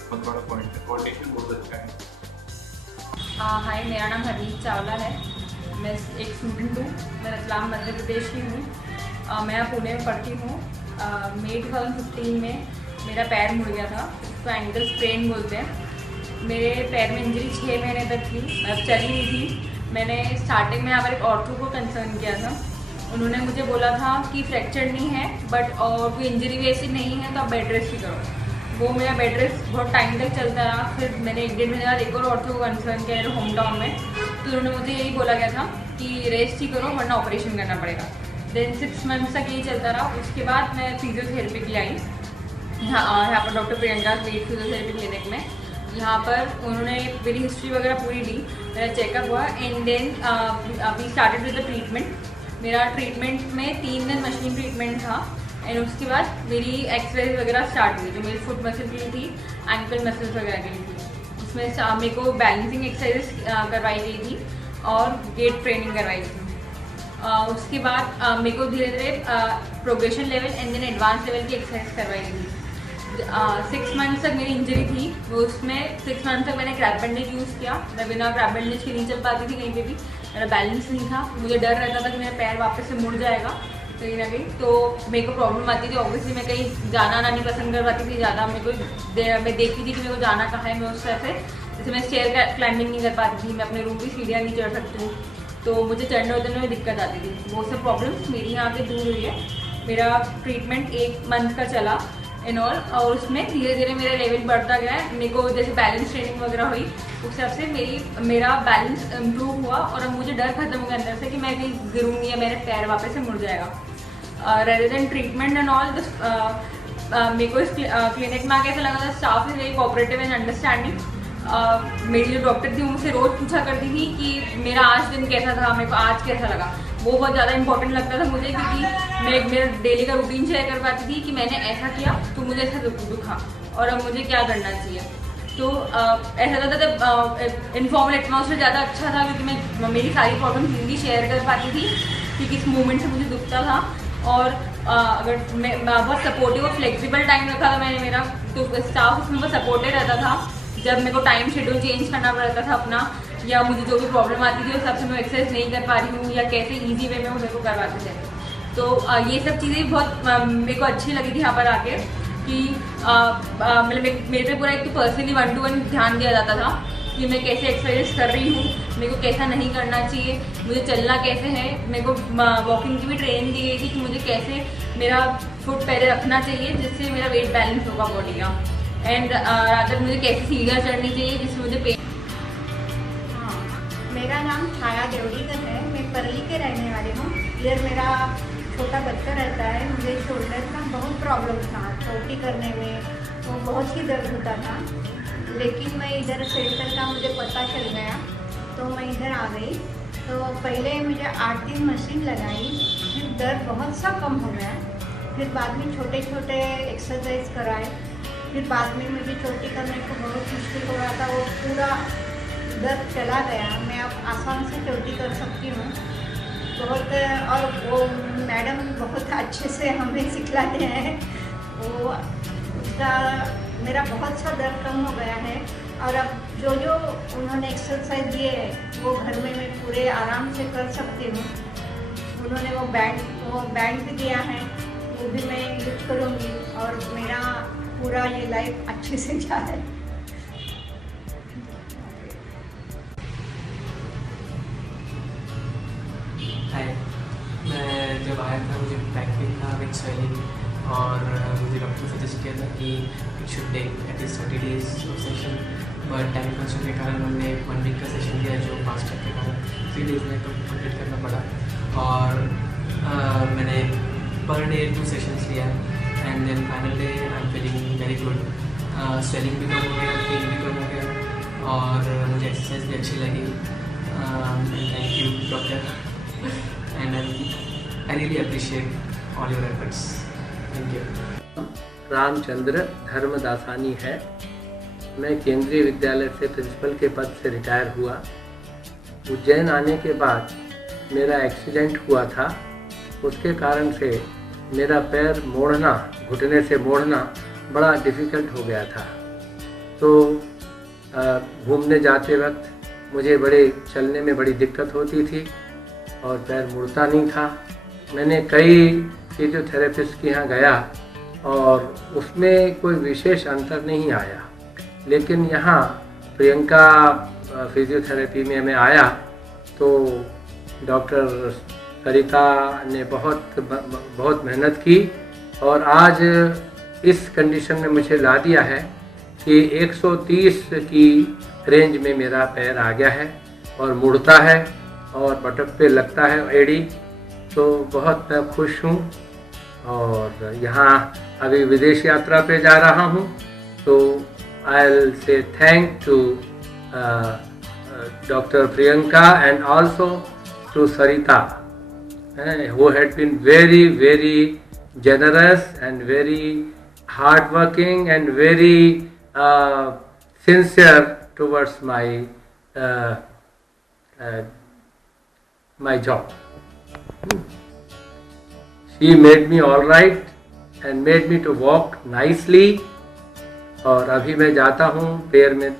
बहुत बड़ा पॉइंट है, कोऑर्डिनेशन बहुत अच्छा है। हाय, मेरा नाम हरनीत चावला है। मैं एक स्टूडेंट हूँ, मैं रतलाम मध्य प्रदेश की हूँ। मैं पुणे में पढ़ती हूँ। मई 2015 में मेरा पैर मुड़ गया था, उसको एंकल स्प्रेन बोलते हैं। मेरे पैर में इंजरी 6 महीने तक थी, मैं चल ही नहीं थी। मैंने स्टार्टिंग में यहाँ पर एक ऑर्थो को कंसर्न किया था। उन्होंने मुझे बोला था कि फ्रैक्चर नहीं है, बट और कोई इंजरी वैसी नहीं है तो आप बेड रेस्ट ही करो। वो मेरा बेड रेस्ट बहुत टाइम तक चलता रहा। फिर मैंने 1-1.5 महीने बाद एक और ऑर्थो को कंसर्न किया मेरे होम टाउन में, तो उन्होंने मुझे यही बोला गया था कि रेस्ट ही करो वरना ऑपरेशन करना पड़ेगा। देन 6 मंथ्स तक यही चलता रहा। उसके बाद मैं फिजियोथेरेपी के लिए आई यहाँ पर डॉक्टर प्रियंका स्टेट फिजियोथेरेपी क्लिनिक में। यहाँ पर उन्होंने मेरी हिस्ट्री वगैरह पूरी ली, मेरा चेकअप हुआ and then we started with the treatment. मेरा ट्रीटमेंट में 3 दिन मशीन ट्रीटमेंट था एंड उसके बाद मेरी एक्सरसाइज वगैरह स्टार्ट हुई, जो मेरी फुट मसल के लिए थी, एंकल मसल्स वगैरह के लिए थी। उसमें मेरे को बैलेंसिंग एक्सरसाइज करवाई गई थी और गेट ट्रेनिंग करवाई थी। उसके बाद मेरे को धीरे धीरे progression level and then advance level की एक्सरसाइज करवाई गई थी। 6 मंथ्स तक मेरी इंजरी थी, वो उसमें 6 मंथ तक मैंने क्रैप बैंडेज यूज़ किया। मैं बिना क्रैप बैंडेज के नहीं चल पाती थी कहीं पे भी, मेरा बैलेंस नहीं था, मुझे डर रहता था कि मेरा पैर वापस से मुड़ जाएगा कहीं ना कहीं, तो मेरे को प्रॉब्लम आती थी। ऑब्वियसली मैं कहीं जाना आना नहीं पसंद कर पाती थी ज़्यादा, मेरे को मैं देखती थी कि मेरे को जाना कहाँ है, मैं उस तरह से जैसे मैं स्टेयर क्लाइंबिंग नहीं कर पाती थी, मैं अपने रूम की सीढ़ियाँ नहीं चढ़ सकती हूँ, तो मुझे चढ़ने उतरने में दिक्कत आती थी। वो सब प्रॉब्लम्स मेरी यहाँ पे दूर हुई है। मेरा ट्रीटमेंट 1 मंथ का चला इन ऑल, और उसमें धीरे धीरे मेरा लेवल बढ़ता गया। मेरे को जैसे बैलेंस ट्रेनिंग वगैरह हुई, उस हिसाब से मेरा बैलेंस इम्प्रूव हुआ, और अब मुझे डर खत्म हो गया अंदर से कि मैं कहीं गिरूंगी या मेरा पैर वापस से मुड़ जाएगा। Rather than treatment and all, मेरे को इस क्लिनिक में आके ऐसा लगा था staff is very cooperative and understanding. मेरी जो डॉक्टर थी वो मुझसे रोज़ पूछा करती थी कि मेरा आज दिन कैसा था, मेरे को आज कैसा लगा। वो बहुत ज़्यादा इंपॉर्टेंट लगता था मुझे, क्योंकि मैं मेरा डेली का रूटीन शेयर कर पाती थी कि मैंने ऐसा किया तो मुझे ऐसा दुखा और अब मुझे क्या करना चाहिए। तो ऐसा लगता था इनफॉर्मल एटमॉस्फेयर ज़्यादा अच्छा था, क्योंकि मैं मेरी सारी प्रॉब्लम हिंदी शेयर कर पाती थी कि किस मोमेंट से मुझे दुखता था, और अगर मैं बहुत सपोर्टिव और फ्लेक्सिबल टाइम रखा था मैंने मेरा, तो स्टाफ उसमें बहुत सपोर्टिव रहता था। जब मेरे को टाइम शेड्यूल चेंज करना पड़ता था अपना, या मुझे जो भी प्रॉब्लम आती थी उस हिसाब से मैं एक्सरसाइज नहीं कर पा रही हूँ, या कैसे इजी वे में वो मेरे को करवाते थे। तो ये सब चीज़ें बहुत मेरे को अच्छी लगी थी यहाँ पर आके, कि मतलब मेरे पे पूरा एक तो पर्सनली 1-to-1 ध्यान दिया जाता था कि मैं कैसे एक्सरसाइज कर रही हूँ, मेरे को कैसा नहीं करना चाहिए, मुझे चलना कैसे है। मेरे को वॉकिंग की भी ट्रेनिंग दी गई थी कि मुझे कैसे मेरा फुट पहले रखना चाहिए जिससे मेरा वेट बैलेंस होगा बॉडी का, एंड रादर मुझे कैसे सीढ़ियाँ चढ़नी चाहिए जिससे मुझे पेन। मेरा नाम छाया देवड़ीकर है, मैं परली के रहने वाली हूँ। इधर मेरा छोटा बच्चा रहता है, मुझे शोल्डर का बहुत प्रॉब्लम था, चोटी करने में वो बहुत ही दर्द होता था, लेकिन मैं इधर सेंटर का मुझे पता चल गया तो मैं इधर आ गई। तो पहले मुझे 8 दिन मशीन लगाई, फिर दर्द बहुत सा कम हो गया, फिर बाद में छोटे छोटे एक्सरसाइज कराए, फिर बाद में मुझे चोटी करने को बहुत मुश्किल हो रहा था, वो पूरा दर्द चला गया, मैं अब आसान से चोटी कर सकती हूँ बहुत। और वो मैडम बहुत अच्छे से हमें सिखलाते हैं, वो उसका मेरा बहुत सा दर्द कम हो गया है, और अब जो उन्होंने एक्सरसाइज दिए वो घर में मैं पूरे आराम से कर सकती हूँ। उन्होंने वो बैंड भी दिया है, वो भी मैं यूज करूँगी, और मेरा पूरा ये लाइफ अच्छे से जाए। हाय, मैं जब आया था मुझे बैक पेन था, विद स्वेलिंग, और मुझे डॉक्टर ने सजेस्ट किया था कि it should take at least 30 days of session, but time constraint के कारण हमने 1 वीक का सेशन दिया जो फास्ट के कारण 3 days में कंप्लीट करना पड़ा, और मैंने पर डे 2 सेशंस लिया, and then final day I am feeling very good. Swelling भी कम हो गया, पेन भी कम हो गया, और मुझे एक्सरसाइज भी अच्छी लगी। Thank you doctor, and I really appreciate all your efforts. Thank you. Ramchandra Dharmdasani है, मैं केंद्रीय विद्यालय से प्रिंसिपल के पद से रिटायर हुआ। उज्जैन आने के बाद मेरा एक्सीडेंट हुआ था, उसके कारण से मेरा पैर मोड़ना, घुटने से मोड़ना बड़ा डिफ़िकल्ट हो गया था। तो घूमने जाते वक्त मुझे चलने में बड़ी दिक्कत होती थी और पैर मुड़ता नहीं था। मैंने कई फिजियोथेरेपिस्ट के यहाँ गया और उसमें कोई विशेष अंतर नहीं आया, लेकिन यहाँ प्रियंका फिजियोथेरेपी में मैं आया तो डॉक्टर सरिता ने बहुत मेहनत की और आज इस कंडीशन में मुझे ला दिया है कि 130 की रेंज में मेरा पैर आ गया है और मुड़ता है और बटक पे लगता है एड़ी। तो बहुत मैं खुश हूँ और यहाँ अभी विदेश यात्रा पे जा रहा हूँ। तो I will say thank to doctor Priyanka and also to Sarita who had been very generous and very hardworking and very sincere towards my job. She made me all right and made me to walk nicely और अभी मैं जाता हूँ, पैर में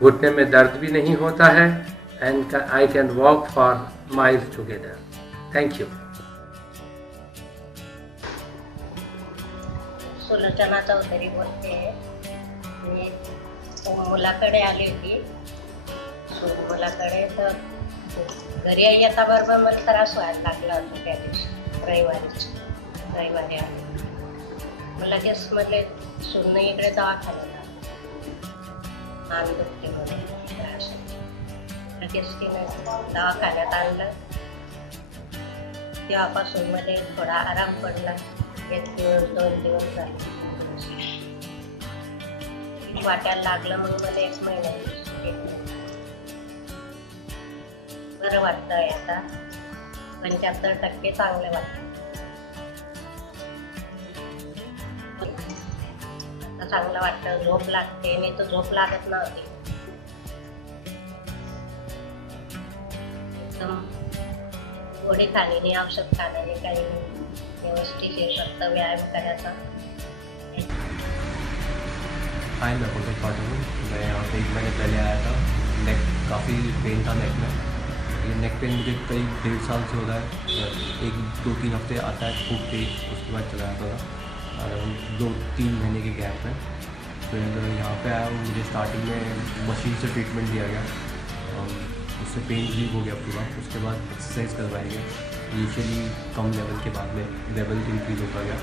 घुटने में दर्द भी नहीं होता है and I can walk for miles together. Thank you. Sulochana Chaudhary बोलते हैं। मी मुलाकडे आली होती, मुलाकडे तर घरी येता बरोबर मला त्रास व्हायला लागला होता त्या दिवशी रविवारी आले. मग लगेच म्हटले सोनं इकडे दवाखान्याला मान दुखते म्हणून त्रास. लगेच तिने दवाखान्यात आणलं. तेव्हापासून मध्ये थोडा आराम पडला. 1 दिवस 2 दिवस झाले वाटायला लागलं. मग मला 1 महिना बरं वाटतंय. आता 75% चांगलं वाटतं. आता चांगलं वाटतं. झोप लागते, नाही तर झोप लागत नव्हती. एकदम गोळी खाली नाही, औषध खाणं नाही, काही नाही. व्यवस्थित हे फक्त व्यायाम करायचा. हाय, मैं पंकज पाटिल हूँ। मैं यहाँ पे 1 महीने पहले आया था। नेक काफ़ी पेन था नेक में। ये नेक पेन मुझे करीब 1.5 साल से होता है। 1-2-3 हफ्ते आता है खूब तेज, उसके बाद चला जाता था। और 2-3 महीने के गैप में फिर यहाँ पे आया हूँ। मुझे स्टार्टिंग में मशीन से ट्रीटमेंट दिया गया, उससे पेन रिलीव हो गया पूरा। उसके बाद एक्सरसाइज करवाई गई। इनिशियली कम लेवल के बाद में लेवल इंक्रीज होता गया।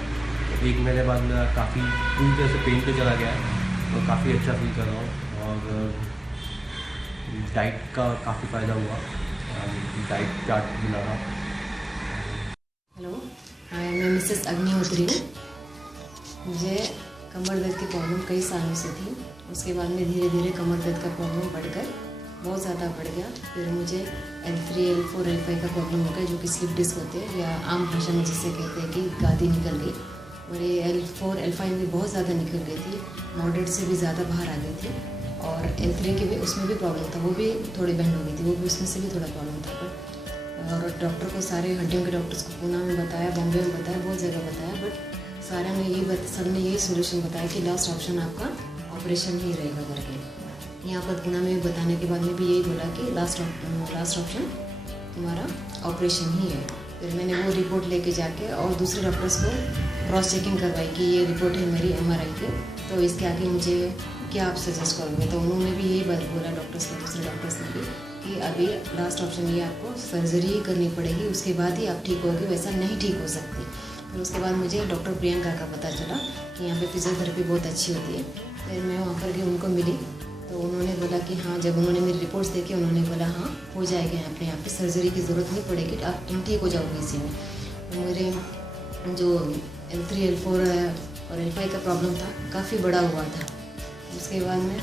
1 महीने बाद मेरा काफ़ी पूरी तरह से पेन पे चला गया है और काफ़ी अच्छा फील कर रहा हूँ। और डाइट का काफ़ी फ़ायदा हुआ। डाइट चार्ट मिला रहा। हेलो, मैं मिसेस अग्निहोत्री हूँ। मुझे कमर दर्द की प्रॉब्लम कई सालों से थी। उसके बाद में धीरे धीरे कमर दर्द का प्रॉब्लम बढ़कर बहुत ज़्यादा बढ़ गया। फिर मुझे L3, L4, L5 का प्रॉब्लम हो गया, जो कि स्लिप डिस्क होते हैं या आम भाषा में जिसे कहते हैं कि गादी निकल गई। और ये L4, L5 में बहुत ज़्यादा निकल गई थी, मॉडरेट से भी ज़्यादा बाहर आ गई थी। और L3 के भी उसमें भी प्रॉब्लम था, वो भी थोड़ी बैंड हो गई थी, वो भी उसमें से भी थोड़ा प्रॉब्लम था। पर और डॉक्टर को, सारे हड्डियों के डॉक्टर्स को पूना में बताया, बॉम्बे में बताया, बहुत जगह बताया, बट सारे ने सबने यही सोल्यूशन बताया कि लास्ट ऑप्शन आपका ऑपरेशन ही रहेगा करके। यहाँ पर पूना में बताने के बाद में भी यही बोला कि लास्ट ऑप्शन तुम्हारा ऑपरेशन ही है। फिर मैंने वो रिपोर्ट लेके जाके और दूसरे डॉक्टर्स को क्रॉस चेकिंग करवाई कि ये रिपोर्ट है मेरी MRI की, तो इसके आगे मुझे क्या आप सजेस्ट करोगे। तो उन्होंने भी यही बात बोला, डॉक्टर्स ने, दूसरे डॉक्टर्स ने भी, कि अभी लास्ट ऑप्शन ये आपको सर्जरी ही करनी पड़ेगी, उसके बाद ही आप ठीक होगी, वैसा नहीं ठीक हो सकती। फिर उसके बाद मुझे डॉक्टर प्रियंका का पता चला कि यहाँ पे फिजियोथेरेपी बहुत अच्छी होती है। फिर मैं वहाँ पर गई, उनको मिली, तो उन्होंने बोला कि हाँ, जब उन्होंने मेरी रिपोर्ट्स देखी, उन्होंने बोला हाँ हो जाएगा, अपने यहाँ पे सर्जरी की ज़रूरत नहीं पड़ेगी, तुम ठीक हो जाओगे इसी में। तो मेरे जो L3, L4 और L5 का प्रॉब्लम था काफ़ी बड़ा हुआ था। उसके बाद में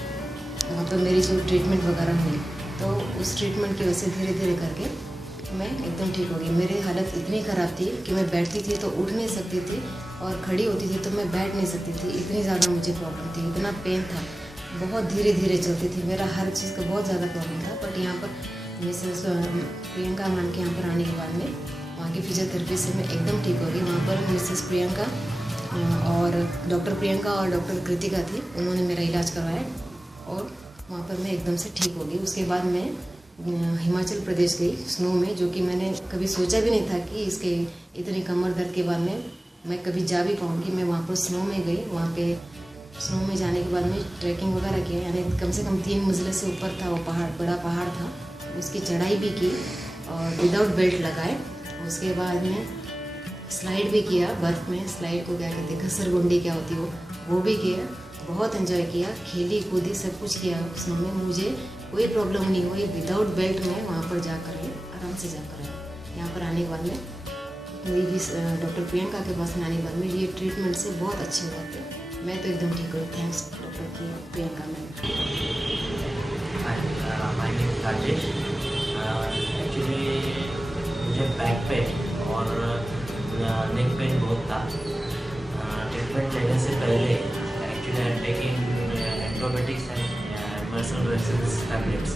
वहाँ पर मेरी जो ट्रीटमेंट वगैरह हुई, तो उस ट्रीटमेंट की वजह से धीरे धीरे करके मैं एकदम ठीक हो गई। मेरी हालत इतनी ख़राब थी कि मैं बैठती थी तो उठ नहीं सकती थी, और खड़ी होती थी तो मैं बैठ नहीं सकती थी। इतनी ज़्यादा मुझे प्रॉब्लम थी, इतना पेन था, बहुत धीरे धीरे चलती थी, मेरा हर चीज़ का बहुत ज़्यादा प्रॉब्लम था। बट यहाँ पर मिसेस प्रियंका मैम के यहाँ पर आने के बाद में वहाँ की फिजियोथेरेपी से मैं एकदम ठीक हो गई। वहाँ पर मिसेस प्रियंका और डॉक्टर प्रियंका और डॉक्टर कृतिका थी, उन्होंने मेरा इलाज करवाया और वहाँ पर मैं एकदम से ठीक हो गई। उसके बाद मैं हिमाचल प्रदेश गई स्नो में, जो कि मैंने कभी सोचा भी नहीं था कि इसके इतनी कमर दर्द के बाद में मैं कभी जा भी पाऊँगी। मैं वहाँ पर स्नो में गई, वहाँ पे स्नो में जाने के बाद में ट्रैकिंग वगैरह किया, यानी कम से कम 3 मंजिले से ऊपर था वो पहाड़, बड़ा पहाड़ था, उसकी चढ़ाई भी की और विदाउट बेल्ट लगाए। उसके बाद में स्लाइड भी किया, बर्फ़ में स्लाइड को क्या कहते हैं, घसरगुंडी क्या होती है वो भी किया, बहुत एंजॉय किया, खेली कूदी सब कुछ किया उसमें। मुझे कोई प्रॉब्लम नहीं हुई, विदाउट बेल्ट में वहाँ पर जाकर आराम से जाकर यहाँ पर आने के बाद में मेरी डॉक्टर प्रियंका के पास में आने के बाद में ये ट्रीटमेंट से बहुत अच्छे हो जाते हैं। मैं तो एकदम ठीक हुई, thanks doctor Priyanka ma'am. My name is Rajesh. Actually मुझे बैक पेन और नेक पेन बहुत था। ट्रीटमेंट लेने से पहले actually I am taking antibiotics and muscle रेसिस tablets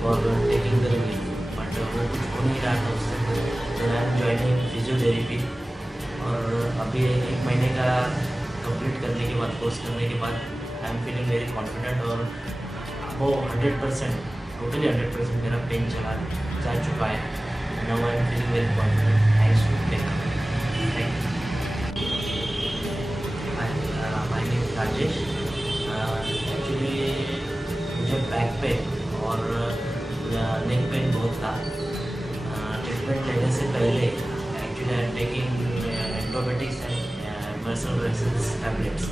for taking the relief, but वो कुछ हो नहीं रहा था उससे। Then I am joining physiotherapy और अभी 1 महीने का कंप्लीट करने के बाद, कोर्स करने के बाद आई एम फीलिंग वेरी कॉन्फिडेंट और वो 100% टोटली 100% मेरा पेन जा चुका है. Now I am feeling very confident. Thanks to take. Thank you. My name is Rajesh. Actually मुझे बैक पेन और नेक पेन बहुत था. ट्रीटमेंट लेने से पहले actually I am taking antibiotics and muscle रेसिस tablets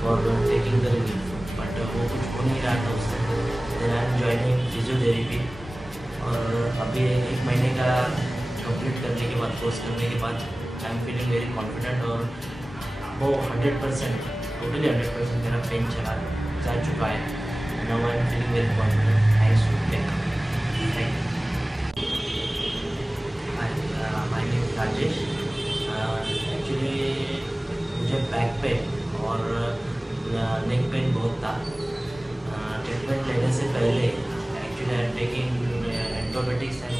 for taking the relief, but वो कुछ हो नहीं रहा था उससे. Then I am joining physiotherapy और अभी 1 महीने का कंप्लीट करने के बाद, कोर्स करने के बाद आई एम फीलिंग वेरी कॉन्फिडेंट और वो 100% टोटली 100% मेरा पेन जा चुका है. Now I am feeling very confident. Thanks to take. Thank you. My name is Rajesh. Actually मुझे बैक पेन और नेक पेन बहुत था. ट्रीटमेंट लेने से पहले actually I am taking antibiotics and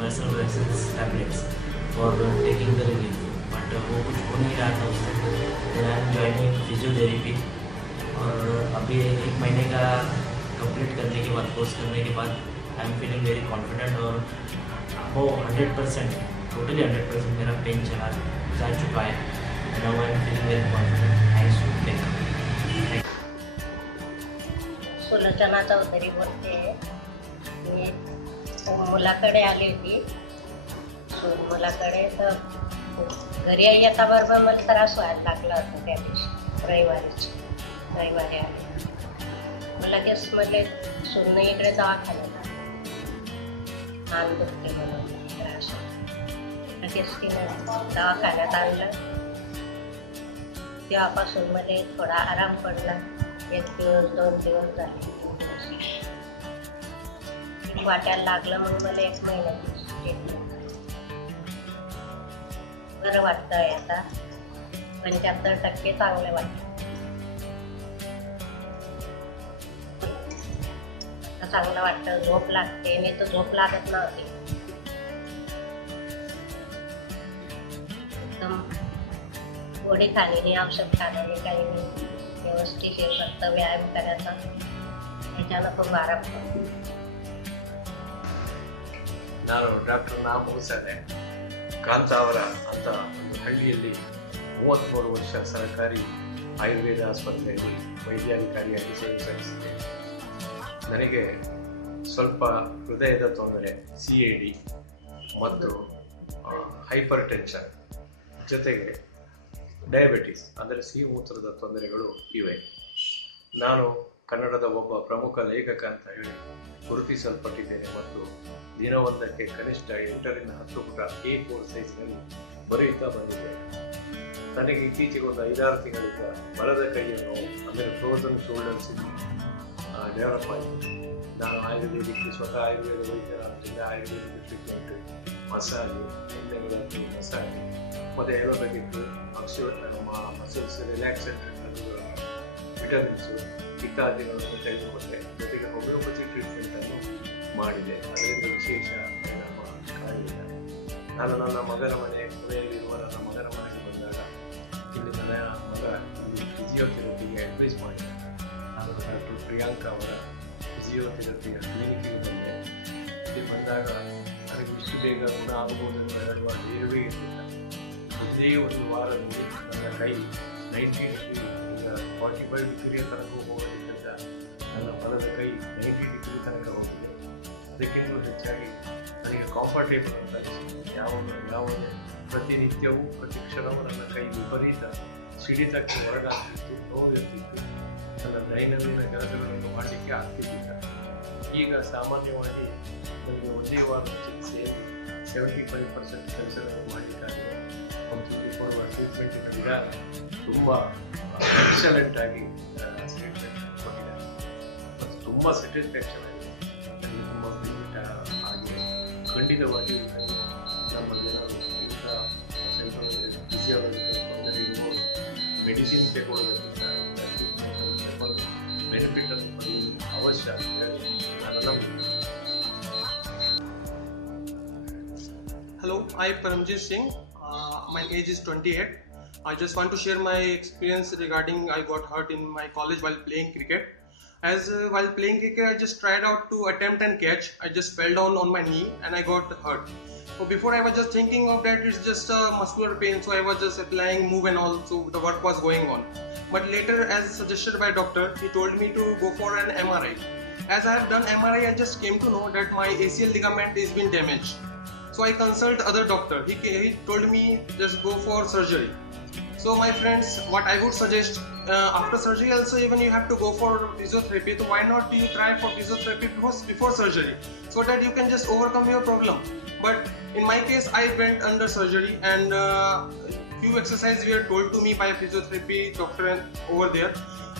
muscle रेसिस tablets for taking the relief, but वो कुछ हो नहीं रहा था उससे. Then I am joining physiotherapy और अभी 1 महीने का कंप्लीट करने के बाद, कोर्स करने के बाद आई एम फीलिंग वेरी कॉन्फिडेंट और वो 100% टोटली 100% मेरा पेन जा चुका है. Now I am feeling very confident. Thanks to take. Sulochana Chaudhary बोलते हैं. मी मुलाकडे आली होती. मुलाकडे तर घरी येता बरोबर मला त्रास व्हायला लागला होता त्या दिवशी. रविवारी आले. मग लगेच म्हणले सोनं इकडे दवाखान्याला मान दुखते म्हणून त्रास. लगेच तिने दवाखान्यात आणलं. तेव्हापासून मला थोडा आराम पडला. 1 दिवस 2 दिवस झाले वाटायला लागलं. मग मला 1 महिन्याची ट्रीटमेंट बरं वाटतंय. आता 75% चांगलं वाटतं. चांगलं वाटतं. झोप लागते. मी तर झोप लागत नव्हती. एकदम गोळी खाली नाही, औषध खाणं नाही, काही नाही. व्यवस्थित फक्त व्यायाम करायचा. त्याच्यानं खूप आराम पडतो. ನಾನು ಡಾಕ್ಟರ್ ನಾಮೂಸನೆ ಕಾಂತಾವರ ಅಂತ ಒಂದು ಹಳ್ಳಿಯಲ್ಲಿ 33 ವರ್ಷ ಸರ್ಕಾರಿ ಆಯುರ್ವೇದ ಆಸ್ಪತ್ರೆಯಲ್ಲಿ ವೈದ್ಯಾಧಿಕಾರಿಯಾಗಿ ಸೇವೆ ಸಲ್ಲಿಸಿದೆ. ನನಗೆ ಸ್ವಲ್ಪ ಹೃದಯದ ತೊಂದರೆ, CAD ಮತ್ತು ಹೈಪರ್ ಟೆನ್ಷನ್ ಜೊತೆಗೆ ಡಯಾಬಿಟಿಸ್ ಅಂದರೆ ಸಿಹಿಮೂತ್ರದ ತೊಂದರೆಗಳು ಇವೆ. ನಾನು ಕನ್ನಡದ ಒಬ್ಬ ಪ್ರಮುಖ ಲೇಖಕ ಅಂತ ಹೇಳಿ ಗುರುತಿಸಲ್ಪಟ್ಟಿದ್ದೇನೆ ಮತ್ತು ದಿನವೊಂದಕ್ಕೆ ಕನಿಷ್ಠ 8ರಿಂದ 10 ಪುಟ A4 ಸೈಜ್ನಲ್ಲಿ ಬರೆಯುತ್ತಾ ಬಂದಿದ್ದೇನೆ. ನನಗೆ ಇತ್ತೀಚೆಗೆ ಒಂದು 5-6 ತಿಂಗಳಿಂದ ಬಲದ ಕೈಯ ನೋವು ಅಂದರೆ ಫ್ರೋಸನ್ ಶೋಲ್ಡರ್ಸ್ ಡೆವಲಪ್ ಆಯಿತು. ನಾನು ಸ್ವತಃ ಆಯುರ್ವೇದ ವೈದ್ಯರಾದ್ದರಿಂದ ಆಯುರ್ವೇದಿಕ್ ಟ್ರೀಟ್ಮೆಂಟ್, ಮಸಾಜ್, ಎಣ್ಣೆಗಳದ್ದು ಮಸಾಜ್ ಮತ್ತು ಆಯುರ್ವೇದಿಕ್ ಮಸಲ್ಸ್ ರಿಲ್ಯಾಕ್ಸೆಂಟ್ ವಿಟಮಿನ್ಸು ಇತ್ಯಾದಿಗಳನ್ನು ತೆಗೆದುಕೊಂಡೆ. ಜೊತೆಗೆ ಹೋಮಿಯೋಪತಿ ಟ್ರೀಟ್ಮೆಂಟನ್ನು ಮಾಡಿದೆ. ಅದರಿಂದ ವಿಶೇಷ ಪರಿಣಾಮ ಕಾಣಲಿಲ್ಲ. ನಾನು ನನ್ನ ಮಗನ ಪುಣೆಯಲ್ಲಿರುವ ನನ್ನ ಮಗನ ಮನೆಗೆ ಬಂದಾಗ ಇಲ್ಲಿ ನನ್ನ ಮಗ ಫಿಸಿಯೋಥೆರಪಿಗೆ ಅಡ್ವೈಸ್ ಮಾಡಿದೆ. ನಾನು ಡಾಕ್ಟರ್ ಪ್ರಿಯಾಂಕಾ ಅವರ ಫಿಸಿಯೋಥೆರಪಿಯ ಕ್ಲಿನಿಕ್ಗೆ ಬಂದೆ. ಇಲ್ಲಿ ಬಂದಾಗ ನನಗೆ ಇಷ್ಟು ಬೇಗ ಗುಣ ಆಗಬಹುದೆಂದು ಹೇಳುವ ಧೈರ್ಯವೇ ಇರಲಿಲ್ಲ. ಒಂದೇ ಒಂದು ವಾರದಲ್ಲಿ ನನ್ನ ಕೈ 90 ಡಿಗ್ರಿ 45 ಡಿಗ್ರಿಯ ತನಕ ಹೋಗಲಿದ್ದ ನನ್ನ ಬಲದ ಕೈ 90 ಡಿಗ್ರಿ ತನಕ ಹೋಗಿದೆ. ಅದಕ್ಕಿಂತಲೂ ಹೆಚ್ಚಾಗಿ ನನಗೆ ಕಂಫರ್ಟೇಬಲ್ ಅಂತ ಅನಿಸಿದೆ. ಯಾವುದೇ ಪ್ರತಿನಿತ್ಯವೂ ಪ್ರತಿ ಕ್ಷಣವೂ ನನ್ನ ಕೈ ವಿಪರೀತ ಸಿಡಿತಕ್ಕೆ ಹೊರಗಾಗ್ತಿತ್ತು, ನೋವು ಇರ್ತಿತ್ತು. ನನ್ನ ದೈನಂದಿನ ಕೆಲಸಗಳನ್ನು ಮಾಡಲಿಕ್ಕೆ ಆಗ್ತಿದ್ದಿಲ್ಲ. ಈಗ ಸಾಮಾನ್ಯವಾಗಿ ನನಗೆ ಒಂದೇ ವಾರ ಚಿಕಿತ್ಸೆಯಲ್ಲಿ 75% ಕೆಲಸಗಳನ್ನು ಮಾಡಲಿಕ್ಕಾಗಿದೆ. ಕೊಡುವ ಟ್ರೀಟ್ಮೆಂಟಿನ ವಿಧಾನ ತುಂಬ ಎಕ್ಸಲೆಂಟ್ ಆಗಿ ಟ್ರೀಟ್ಮೆಂಟ್ ಕೊಟ್ಟಿದ್ದಾರೆ ಮತ್ತು ತುಂಬ ಸ್ಯಾಟಿಸ್ಫ್ಯಾಕ್ಷನ್ ಆಗಿದೆ. ನನಗೆ ತುಂಬ ಬೆನಿಫಿಟ್ ಆಗಿದೆ. ಖಂಡಿತವಾಗಿ ನಮ್ಮ ಜನರು ಇಂಥ ಫಿಸಿಯೋಲಜಿಕಲ್ ತೊಂದರೆ ಇರುವ ಮೆಡಿಸಿನ್ ತಗೊಳ್ಳೋದಕ್ಕಿಂತ ಟ್ರೀಟ್ಮೆಂಟನ್ನು ತಗೊಂಡು ಬೆನಿಫಿಟನ್ನು ಪಡೆಯುವುದು ಅವಶ್ಯ ಅಂತ ಹೇಳಿ ನಾನು ನಂಬುತ್ತೇನೆ. Hello, I am Paramjit Singh. My age is 28. I just want to share my experience regarding I got hurt in my college while playing cricket. While playing cricket, I just tried out to attempt and catch. I just fell down on my knee and I got hurt. So before I was just thinking of that it's just a muscular pain, so I was just applying move and all, so the work was going on. But later, as suggested by doctor, he told me to go for an MRI. As I have done MRI, I just came to know that my ACL ligament is been damaged. So I consult other doctor. He told me just go for surgery. So my friends, what I would suggest, after surgery also even you have to go for physiotherapy. So why not do you try for physiotherapy before surgery, so that you can just overcome your problem. But in my case, I went under surgery and few exercises were told to me by a physiotherapy doctor over there,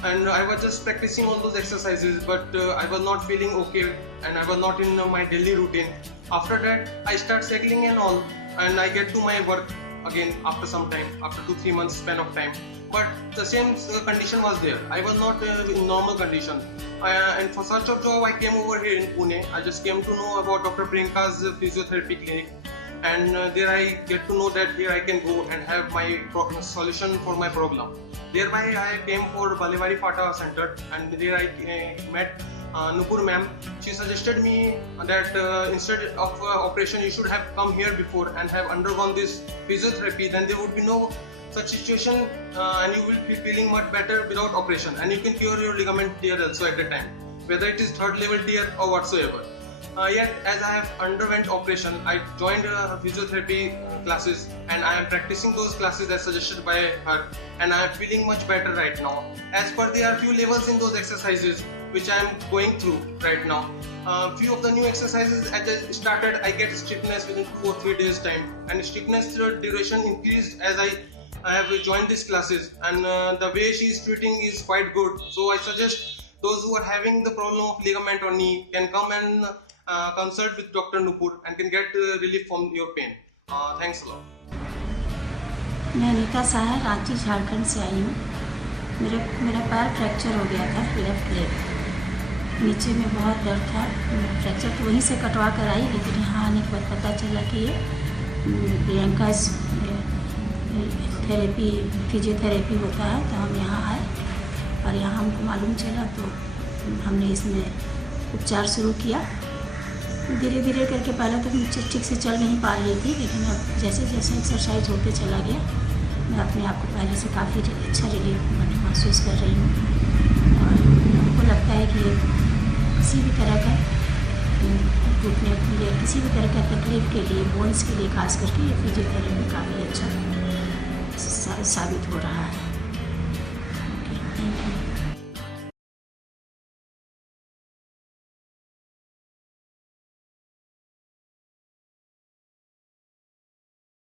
and I was just practicing all those exercises, but I was not feeling okay and I was not in my daily routine. After that, I start cycling and all, and I get to my work again after some time, after 2-3 months span of time. But the same condition was there. I was not in normal condition. And for search of job, I came over here in Pune. I just came to know about Dr. Priyanka's physiotherapy clinic. And there I get to know that here I can go and have my solution for my problem. Thereby I came for Balewari Fata Center, and there I met Nupur ma'am. She suggested me that instead of operation you should have come here before and have undergone this physiotherapy, then there would be no such situation and you will be feeling much better without operation, and you can cure your ligament tear also at the time, whether it is third level tear or whatsoever. Yet as I have underwent operation, I joined physiotherapy classes and I am practicing those classes as suggested by her, and I am feeling much better right now. As per there are few levels in those exercises which I am going through right now. Few of the new exercises as I started, I get stiffness within 2 or 3 days time, and stiffness duration increased as I have joined these classes, and the way she is treating is quite good. So I suggest those who are having the problem of ligament or knee can come and consult with Dr. Nupur and can get relief from your pain. Thanks a lot. मैं अनीता साहा रांची झारखंड से आई हूँ। मेरा पैर फ्रैक्चर हो गया था, left leg नीचे में बहुत दर्द था। फ्रैक्चर तो वहीं से कटवा कर आई, लेकिन यहाँ आने के बाद पता चला कि ये प्रियंका थेरेपी फिजियोथेरेपी होता है। तो हम यहाँ आए और यहाँ हमको मालूम चला, तो हमने इसमें उपचार शुरू किया। धीरे धीरे करके पहले तक मैं ठीक से चल नहीं पा रही थी, लेकिन अब जैसे जैसे एक्सरसाइज होते चला गया, मैं अपने आप को पहले से काफ़ी अच्छा रिलीफ महसूस कर रही हूँ। और हमको लगता है कि किसी भी तरह का घुटने के लिए, किसी भी तरह का तकलीफ के लिए, बोन्स के लिए खास करके ये फिजियोथेरेपी काफ़ी अच्छा साबित हो रहा है। Thank you.